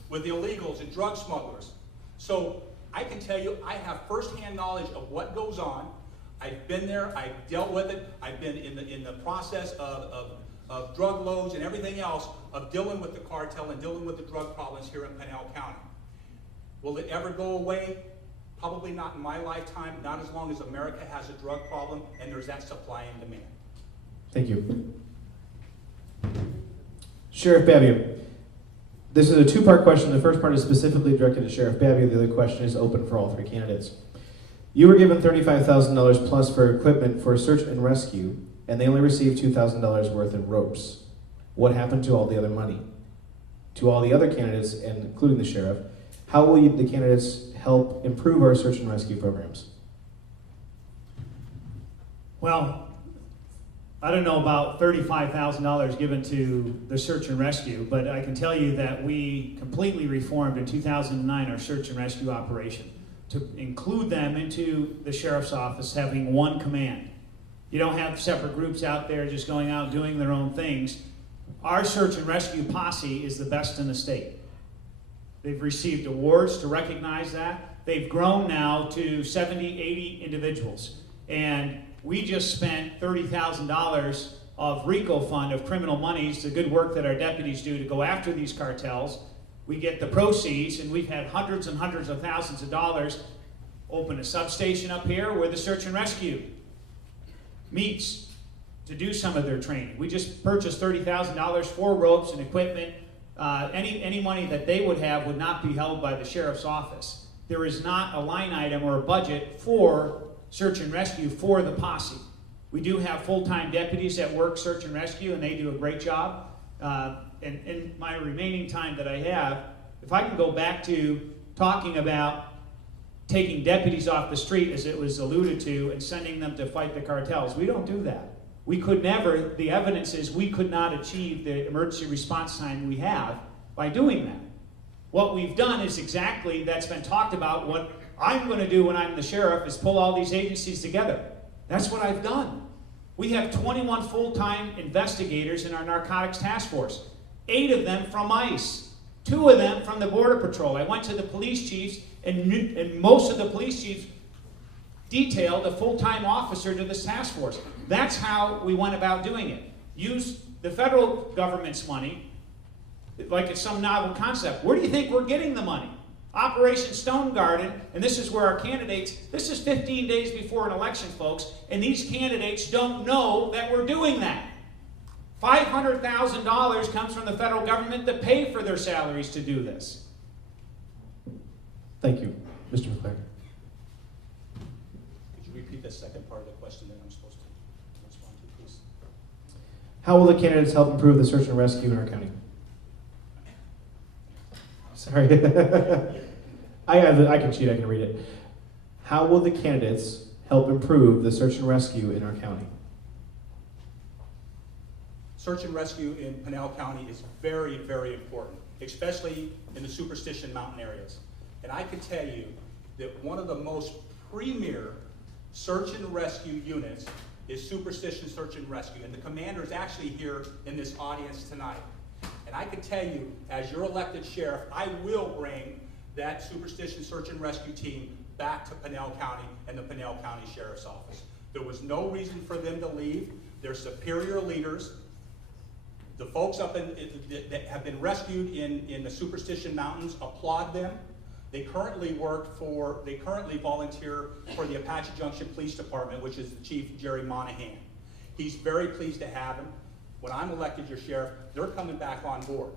with illegals and drug smugglers. So I can tell you, I have firsthand knowledge of what goes on. I've been there, I've dealt with it, I've been in the process of drug loads and everything else of dealing with the cartel and dealing with the drug problems here in Pinal County. Will it ever go away? Probably not in my lifetime, not as long as America has a drug problem and there's that supply and demand. Thank you. Sheriff Babeu, this is a two-part question. The first part is specifically directed to Sheriff Babeu. The other question is open for all three candidates. You were given $35,000 plus for equipment for search and rescue, and they only received $2,000 worth in ropes. What happened to all the other money? To all the other candidates, and including the sheriff, how will the candidates help improve our search and rescue programs? Well, I don't know about $35,000 given to the search and rescue, but I can tell you that we completely reformed in 2009 our search and rescue operation to include them into the sheriff's office having one command. You don't have separate groups out there just going out doing their own things. Our search and rescue posse is the best in the state. They've received awards to recognize that. They've grown now to 70, 80 individuals. And we just spent $30,000 of RICO fund, of criminal monies, the good work that our deputies do to go after these cartels. We get the proceeds, and we've had hundreds and hundreds of thousands of dollars. Open a substation up here where the search and rescue meets to do some of their training. We just purchased $30,000 for ropes and equipment. Any money that they would have would not be held by the sheriff's office. There is not a line item or a budget for search and rescue for the posse. We do have full-time deputies that work search and rescue, and they do a great job. And in my remaining time that I have, if I can go back to talking about taking deputies off the street, as it was alluded to, and sending them to fight the cartels, we don't do that. We could never, the evidence is we could not achieve the emergency response time we have by doing that. What we've done is exactly, that's been talked about, what I'm going to do when I'm the sheriff is pull all these agencies together. That's what I've done. We have 21 full-time investigators in our narcotics task force. 8 of them from ICE. 2 of them from the Border Patrol. I went to the police chiefs, and most of the police chiefs detailed a full-time officer to this task force. That's how we went about doing it. Use the federal government's money like it's some novel concept. Where do you think we're getting the money? Operation Stone Garden, and this is where our candidates, this is 15 days before an election, folks, and these candidates don't know that we're doing that. $500,000 comes from the federal government to pay for their salaries to do this. Thank you, Mr. McClaren. Could you repeat the second part of the question that I'm supposed to respond to, please? How will the candidates help improve the search and rescue in our county? Sorry. I can cheat, I can read it. How will the candidates help improve the search and rescue in our county? Search and rescue in Pinal County is very, very important, especially in the Superstition Mountain areas. And I can tell you that one of the most premier search and rescue units is Superstition Search and Rescue. And the commander is actually here in this audience tonight. And I can tell you, as your elected sheriff, I will bring that Superstition Search and Rescue team back to Pinal County and the Pinal County Sheriff's Office. There was no reason for them to leave. They're superior leaders. The folks up that have been rescued in the Superstition Mountains applaud them. They currently volunteer for the Apache Junction Police Department, which is the Chief Jerry Monahan. He's very pleased to have him. When I'm elected your sheriff, they're coming back on board.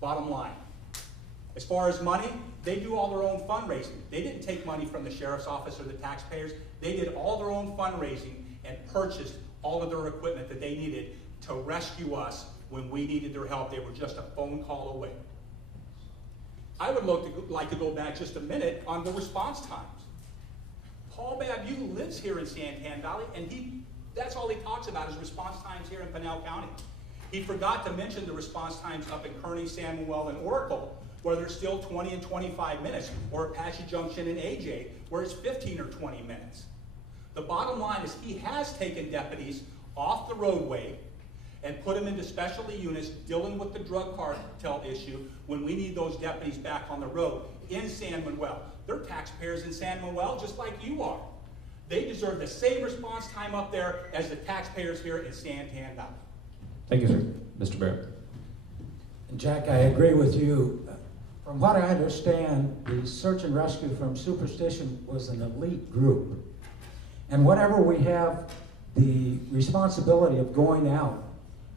Bottom line. As far as money, they do all their own fundraising. They didn't take money from the sheriff's office or the taxpayers. They did all their own fundraising and purchased all of their equipment that they needed to rescue us when we needed their help. They were just a phone call away. I would like to go back just a minute on the response times. Paul Babeu lives here in Santan Valley, and that's all he talks about is response times here in Pinal County. He forgot to mention the response times up in Kearney, San Manuel, and Oracle, where they're still 20 and 25 minutes, or Apache Junction and AJ, where it's 15 or 20 minutes. The bottom line is he has taken deputies off the roadway and put them into specialty units dealing with the drug cartel issue when we need those deputies back on the road in San Manuel. They're taxpayers in San Manuel just like you are. They deserve the same response time up there as the taxpayers here in Santan Valley. Thank you, sir. Mr. Bearup. Jack, I agree with you. From what I understand, the search and rescue from Superstition was an elite group. And whenever we have the responsibility of going out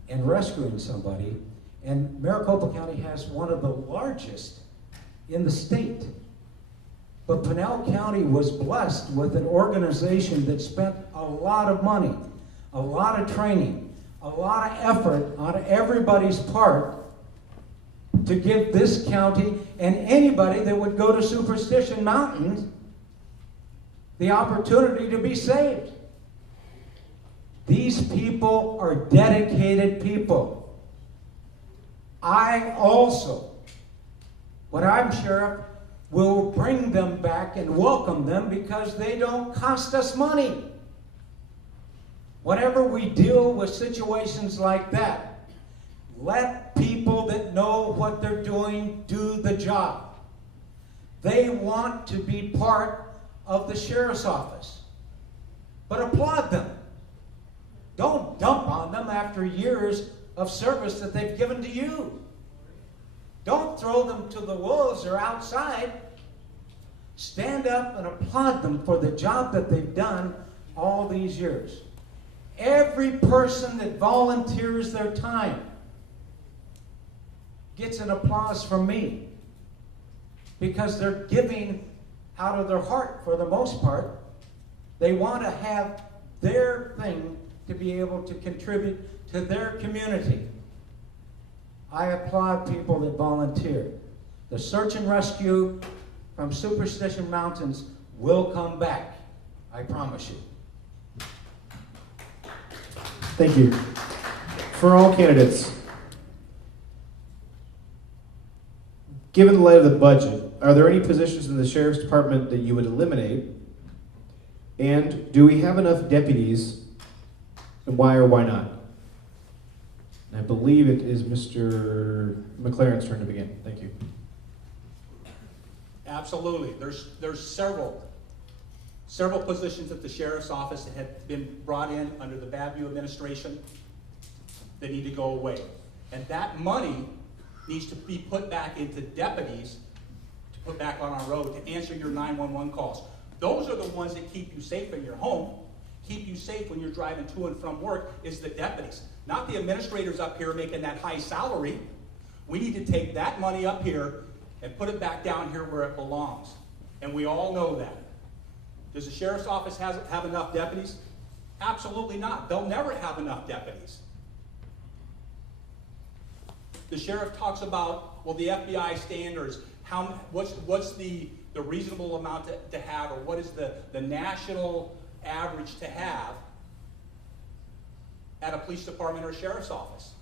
and rescuing somebody, and Maricopa County has one of the largest in the state. But Pinal County was blessed with an organization that spent a lot of money, a lot of training, a lot of effort on everybody's part to give this county and anybody that would go to Superstition Mountains the opportunity to be saved. These people are dedicated people. I also, when I'm sheriff, will bring them back and welcome them because they don't cost us money. Whenever we deal with situations like that, let people that know what they're doing do the job. They want to be part of the sheriff's office. But applaud them. Don't dump on them after years of service that they've given to you. Don't throw them to the wolves or outside. Stand up and applaud them for the job that they've done all these years. Every person that volunteers their time gets an applause from me because they're giving out of their heart for the most part. They want to have their thing to be able to contribute to their community. I applaud people that volunteer. The search and rescue from Superstition Mountains will come back. I promise you. Thank you. For all candidates, given the light of the budget, are there any positions in the Sheriff's Department that you would eliminate? And do we have enough deputies, and why or why not? I believe it is Mr. McClaren's turn to begin. Thank you. Absolutely. There's several positions at the Sheriff's Office that have been brought in under the Babeu administration that need to go away. And that money needs to be put back into deputies to put back on our road to answer your 911 calls. Those are the ones that keep you safe in your home, keep you safe when you're driving to and from work, is the deputies. not the administrators up here making that high salary. We need to take that money up here and put it back down here where it belongs. And we all know that. Does the sheriff's office have enough deputies? Absolutely not. They'll never have enough deputies. The sheriff talks about, well, the FBI standards, what's the reasonable amount to have, or what is the national average to have at a police department or sheriff's office?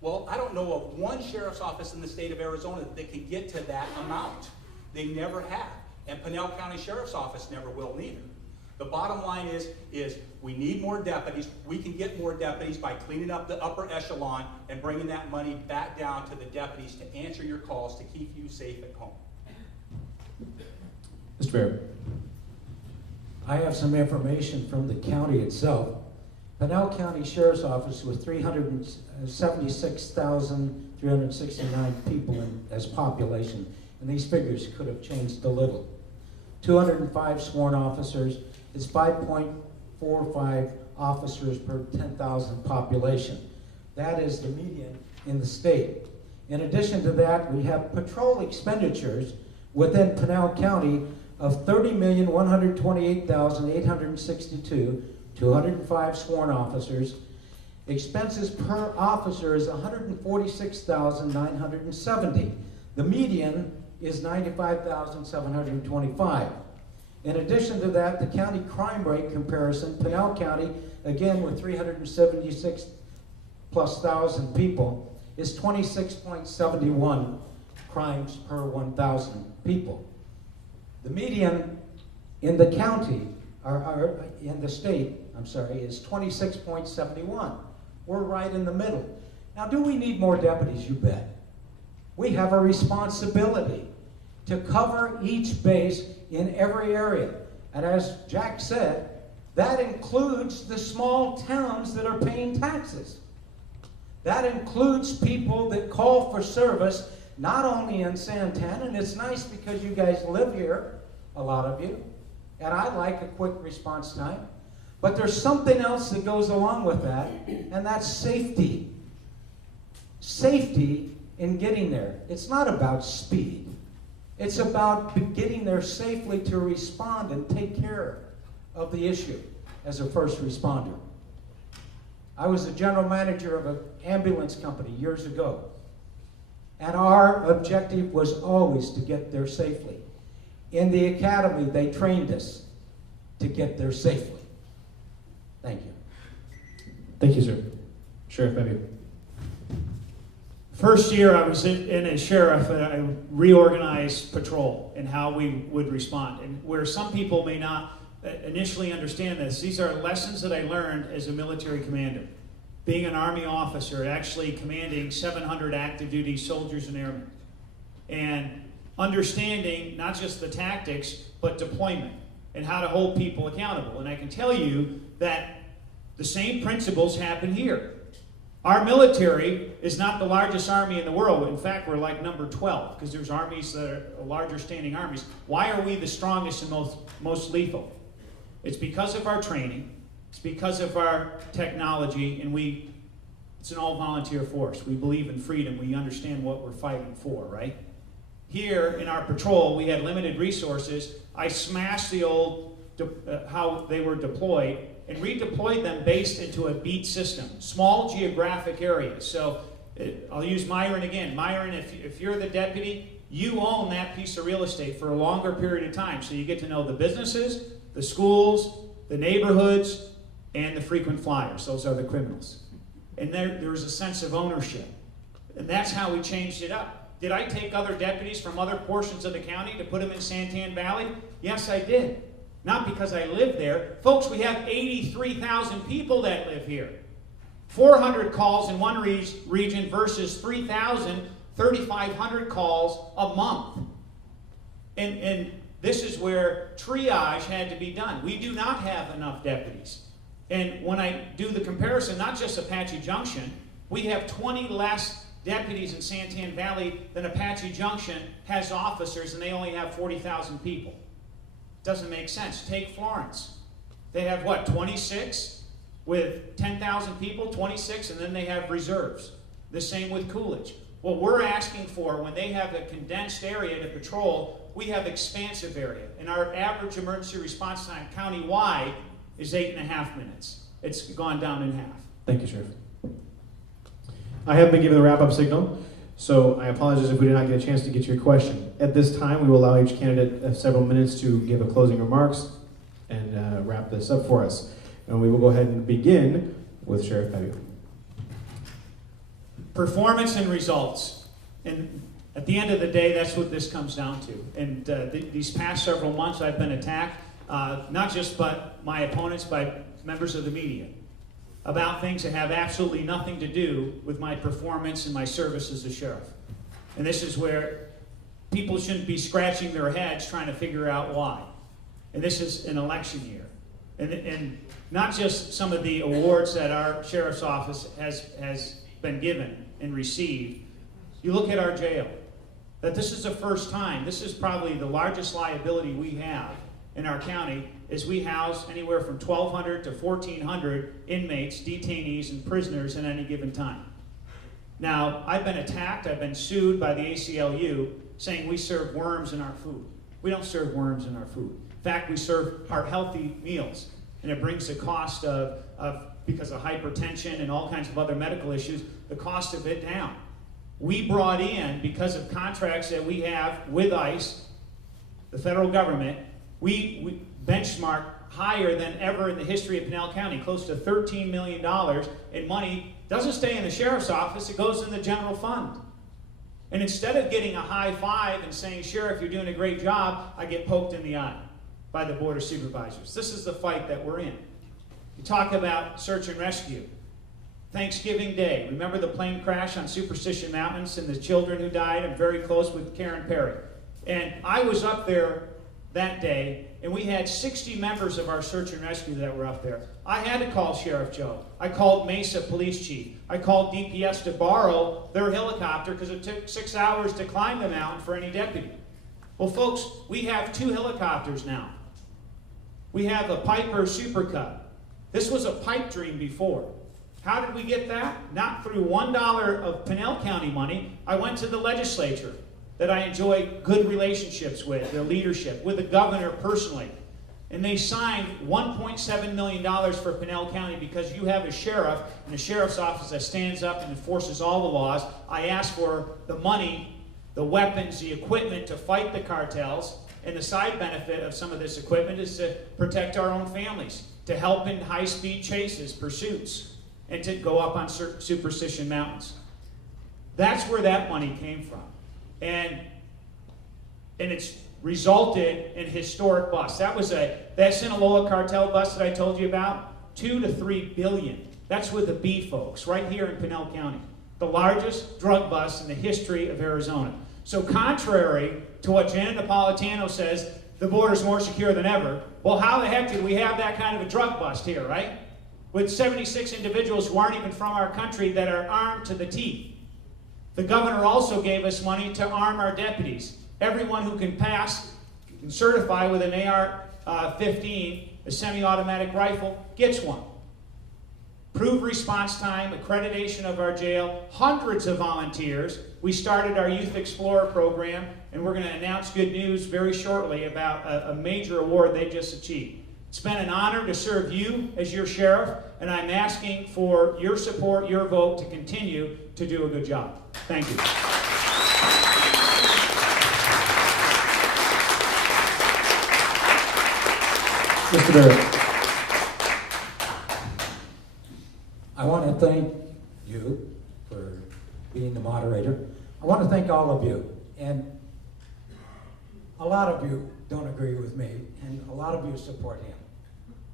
Well, I don't know of one sheriff's office in the state of Arizona that can get to that amount. They never have. And Pinal County Sheriff's Office never will neither. The bottom line is we need more deputies. We can get more deputies by cleaning up the upper echelon and bringing that money back down to the deputies to answer your calls to keep you safe at home. Mr. Bearup. I have some information from the county itself. Pinal County Sheriff's Office with 376,369 people as population, and these figures could have changed a little. 205 sworn officers is 5.45 officers per 10,000 population. That is the median in the state. In addition to that, we have patrol expenditures within Pinal County of $30,128,862, 205 sworn officers. Expenses per officer is $146,970. The median is $95,725. In addition to that, the county crime rate comparison, Pinal County, again with 376 plus thousand people, is 26.71 crimes per 1,000 people. The median in the county, or in the state, is 26.71. We're right in the middle. Now, do we need more deputies? You bet. We have a responsibility to cover each base in every area. And as Jack said, that includes the small towns that are paying taxes. That includes people that call for service, not only in Santana, and it's nice because you guys live here, a lot of you, and I like a quick response time, but there's something else that goes along with that, and that's safety. Safety in getting there. It's not about speed. It's about getting there safely to respond and take care of the issue as a first responder. I was the general manager of an ambulance company years ago, and our objective was always to get there safely. In the academy, they trained us to get there safely. Thank you. Thank you, sir. Sheriff Babeu. First year I was in as sheriff, I reorganized patrol and how we would respond. And where some people may not initially understand this, these are lessons that I learned as a military commander. Being an Army officer, actually commanding 700 active duty soldiers and airmen. And understanding not just the tactics, but deployment and how to hold people accountable. And I can tell you that the same principles happen here. Our military is not the largest army in the world. In fact, we're like number 12 because there's armies that are larger standing armies. Why are we the strongest and most lethal? It's because of our training. It's because of our technology, and it's an all-volunteer force. We believe in freedom. We understand what we're fighting for, right? Here in our patrol, we had limited resources. I smashed the old, how they were deployed, and redeployed them based into a beat system, small geographic areas. So I'll use Myron again. Myron, if you're the deputy, you own that piece of real estate for a longer period of time. So you get to know the businesses, the schools, the neighborhoods, and the frequent flyers. Those are the criminals. And there was a sense of ownership. And that's how we changed it up. Did I take other deputies from other portions of the county to put them in Santan Valley? Yes, I did. Not because I live there. Folks, we have 83,000 people that live here. 400 calls in one region versus 3,000, 3,500 calls a month. And this is where triage had to be done. We do not have enough deputies. And when I do the comparison, not just Apache Junction, we have 20 less deputies in Santan Valley than Apache Junction has officers, and they only have 40,000 people. Doesn't make sense. Take Florence. They have what, 26? with 10,000 people, 26, and then they have reserves. The same with Coolidge. What we're asking for, when they have a condensed area to patrol, we have expansive area. And our average emergency response time countywide is 8.5 minutes. It's gone down in half. Thank you, Sheriff. I have been given the wrap-up signal, so I apologize if we did not get a chance to get to your question. At this time, we will allow each candidate several minutes to give a closing remarks and wrap this up for us. And we will go ahead and begin with Sheriff Babeu. Performance and results. And at the end of the day, that's what this comes down to. And these past several months, I've been attacked, not just by my opponents, by members of the media, about things that have absolutely nothing to do with my performance and my service as a sheriff. And this is where people shouldn't be scratching their heads trying to figure out why. And this is an election year. And not just some of the awards that our sheriff's office has been given and received. You look at our jail, that this is the first time, this is probably the largest liability we have in our county, is we house anywhere from 1,200 to 1,400 inmates, detainees, and prisoners at any given time. Now, I've been attacked, I've been sued by the ACLU saying we serve worms in our food. We don't serve worms in our food. In fact, we serve our healthy meals, and it brings the cost of because of hypertension and all kinds of other medical issues, the cost of it down. We brought in, because of contracts that we have with ICE, the federal government, we benchmark higher than ever in the history of Pinal County, close to $13 million in money. Doesn't stay in the sheriff's office, it goes in the general fund. And instead of getting a high five and saying, Sheriff, you're doing a great job, I get poked in the eye by the Board of Supervisors. This is the fight that we're in. You talk about search and rescue. Thanksgiving Day, remember the plane crash on Superstition Mountains and the children who died? I'm very close with Karen Perry. And I was up there that day, and we had 60 members of our search and rescue that were up there. I had to call Sheriff Joe. I called Mesa Police Chief. I called DPS to borrow their helicopter because it took 6 hours to climb the mountain for any deputy. Well, folks, we have 2 helicopters now. We have a Piper Super Cub. This was a pipe dream before. How did we get that? Not through $1 of Pinal County money. I went to the legislature that I enjoy good relationships with, their leadership, with the governor personally. And they signed $1.7 million for Pinal County because you have a sheriff and a sheriff's office that stands up and enforces all the laws. I asked for the money, the weapons, the equipment to fight the cartels. And the side benefit of some of this equipment is to protect our own families, to help in high-speed chases, pursuits, and to go up on Superstition Mountains. That's where that money came from. And it's resulted in historic busts. That Sinaloa cartel bust that I told you about, $2 to $3 billion. That's with the B folks, right here in Pinal County. The largest drug bust in the history of Arizona. So contrary to what Janet Napolitano says, the border's more secure than ever. Well, how the heck did we have that kind of a drug bust here, right? With 76 individuals who aren't even from our country that are armed to the teeth. The governor also gave us money to arm our deputies. Everyone who can pass and certify with an AR-15, a semi-automatic rifle, gets one. Proved response time, accreditation of our jail, hundreds of volunteers. We started our Youth Explorer program, and we're going to announce good news very shortly about a major award they just achieved. It's been an honor to serve you as your sheriff, and I'm asking for your support, your vote to continue to do a good job. Thank you. Mr. Bearup. I want to thank you for being the moderator. I want to thank all of you. And a lot of you don't agree with me, and a lot of you support him.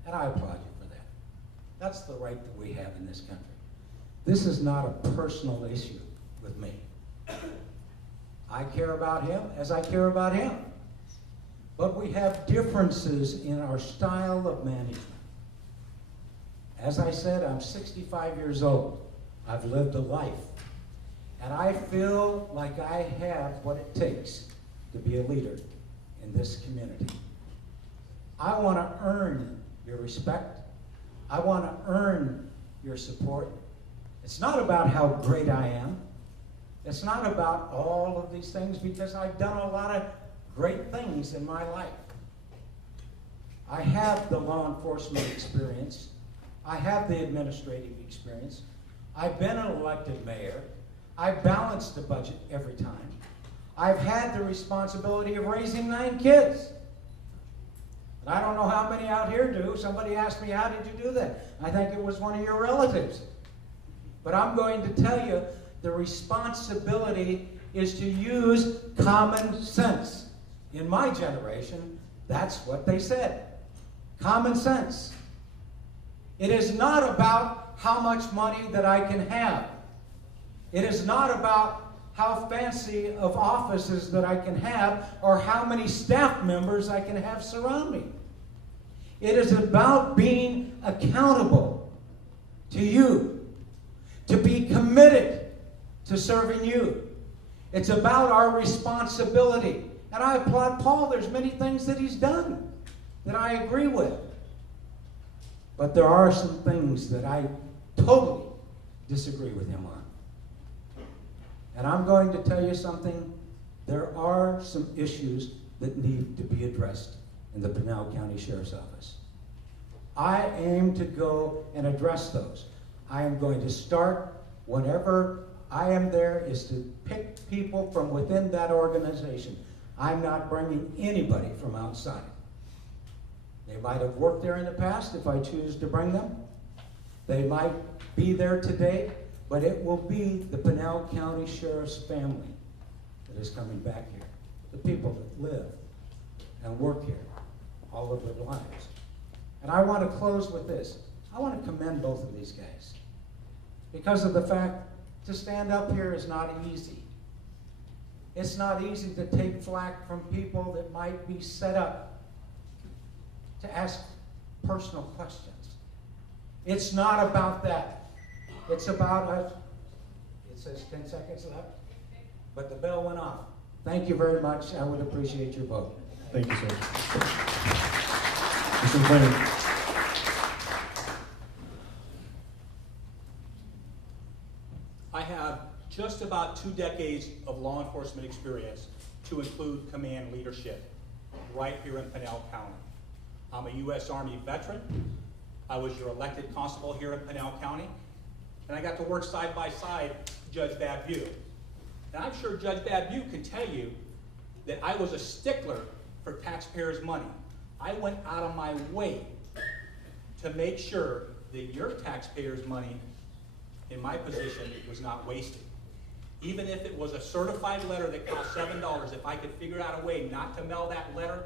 And I applaud you for that. That's the right that we have in this country. This is not a personal issue with me. I care about him as I care about him. But we have differences in our style of management. As I said, I'm 65 years old. I've lived a life. And I feel like I have what it takes to be a leader in this community. I want to earn your respect. I want to earn your support. It's not about how great I am. It's not about all of these things, because I've done a lot of great things in my life. I have the law enforcement experience. I have the administrative experience. I've been an elected mayor. I've balanced the budget every time. I've had the responsibility of raising 9 kids. And I don't know how many out here do. Somebody asked me, how did you do that? I think it was one of your relatives. But I'm going to tell you, the responsibility is to use common sense. In my generation, that's what they said. Common sense. It is not about how much money that I can have. It is not about how fancy of offices that I can have or how many staff members I can have surround me. It is about being accountable to you, to be committed to serving you. It's about our responsibility. And I applaud Paul. There's many things that he's done that I agree with. But there are some things that I totally disagree with him on. And I'm going to tell you something. There are some issues that need to be addressed in the Pinal County Sheriff's Office. I aim to go and address those. I am going to start whenever I am there is to pick people from within that organization. I'm not bringing anybody from outside. They might have worked there in the past if I choose to bring them. They might be there today, but it will be the Pinal County Sheriff's family that is coming back here. The people that live and work here all of their lives. And I want to close with this. I want to commend both of these guys because of the fact to stand up here is not easy. It's not easy to take flack from people that might be set up to ask personal questions. It's not about that. It's about us. It says 10 seconds left, but the bell went off. Thank you very much. I would appreciate your vote. Thank you, sir. Mr. McClaren. I have just about 2 decades of law enforcement experience, to include command leadership, right here in Pinal County. I'm a U.S. Army veteran. I was your elected constable here in Pinal County, and I got to work side by side with Judge Babeu. And I'm sure Judge Babeu can tell you that I was a stickler for taxpayers' money. I went out of my way to make sure that your taxpayers' money in my position was not wasted. Even if it was a certified letter that cost $7, if I could figure out a way not to mail that letter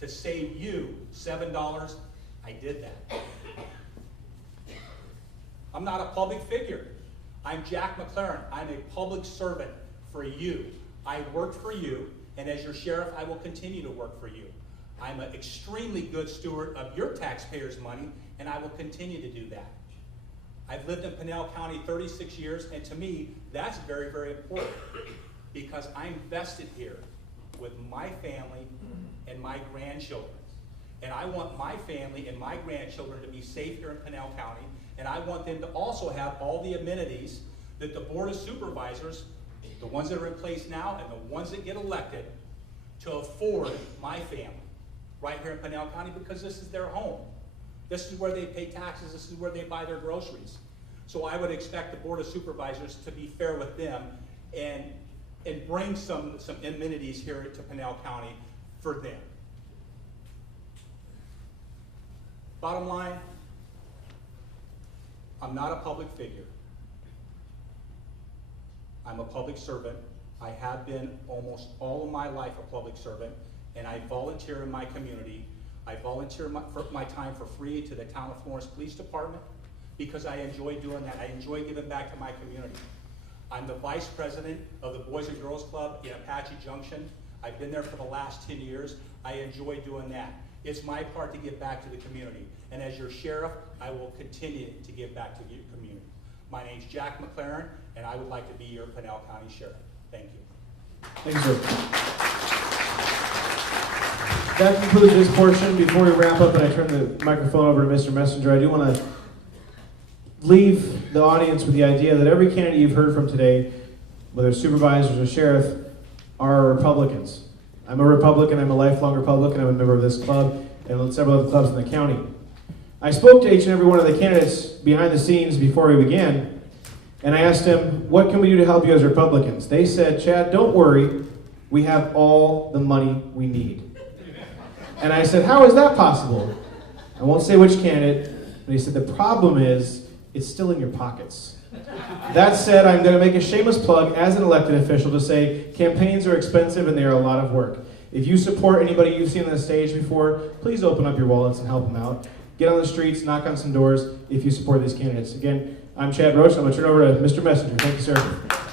to save you $7, I did that. I'm not a public figure. I'm Jack McClaren. I'm a public servant for you. I work for you, and as your sheriff, I will continue to work for you. I'm an extremely good steward of your taxpayers' money, and I will continue to do that. I've lived in Pinal County 36 years, and to me, that's very, very important because I'm vested here with my family and my grandchildren. And I want my family and my grandchildren to be safe here in Pinal County, and I want them to also have all the amenities that the Board of Supervisors, the ones that are in place now and the ones that get elected, to afford my family right here in Pinal County, because this is their home. This is where they pay taxes. This is where they buy their groceries. So I would expect the Board of Supervisors to be fair with them and bring some amenities here to Pinal County for them. Bottom line, I'm not a public figure. I'm a public servant. I have been almost all of my life a public servant, and I volunteer in my community. I volunteer my time for free to the Town of Florence Police Department because I enjoy doing that. I enjoy giving back to my community. I'm the vice president of the Boys and Girls Club in Apache Junction. I've been there for the last 10 years. I enjoy doing that. It's my part to give back to the community. And as your sheriff, I will continue to give back to your community. My name's Jack McClaren, and I would like to be your Pinal County Sheriff. Thank you. Thank you, sir. that concludes this portion. Before we wrap up and I turn the microphone over to Mr. Messenger, I do want to leave the audience with the idea that every candidate you've heard from today, whether supervisors or sheriff, are Republicans. I'm a Republican, I'm a lifelong Republican, I'm a member of this club and several other clubs in the county. I spoke to each and every one of the candidates behind the scenes before we began, and I asked them, what can we do to help you as Republicans? They said, Chad, don't worry, we have all the money we need. And I said, how is that possible? I won't say which candidate, but he said, the problem is, it's still in your pockets. That said, I'm going to make a shameless plug as an elected official to say campaigns are expensive and they are a lot of work. If you support anybody you've seen on the stage before, please open up your wallets and help them out. Get on the streets, knock on some doors if you support these candidates. Again, I'm Chad Roach, and I'm going to turn it over to Mr. Messenger. Thank you, sir.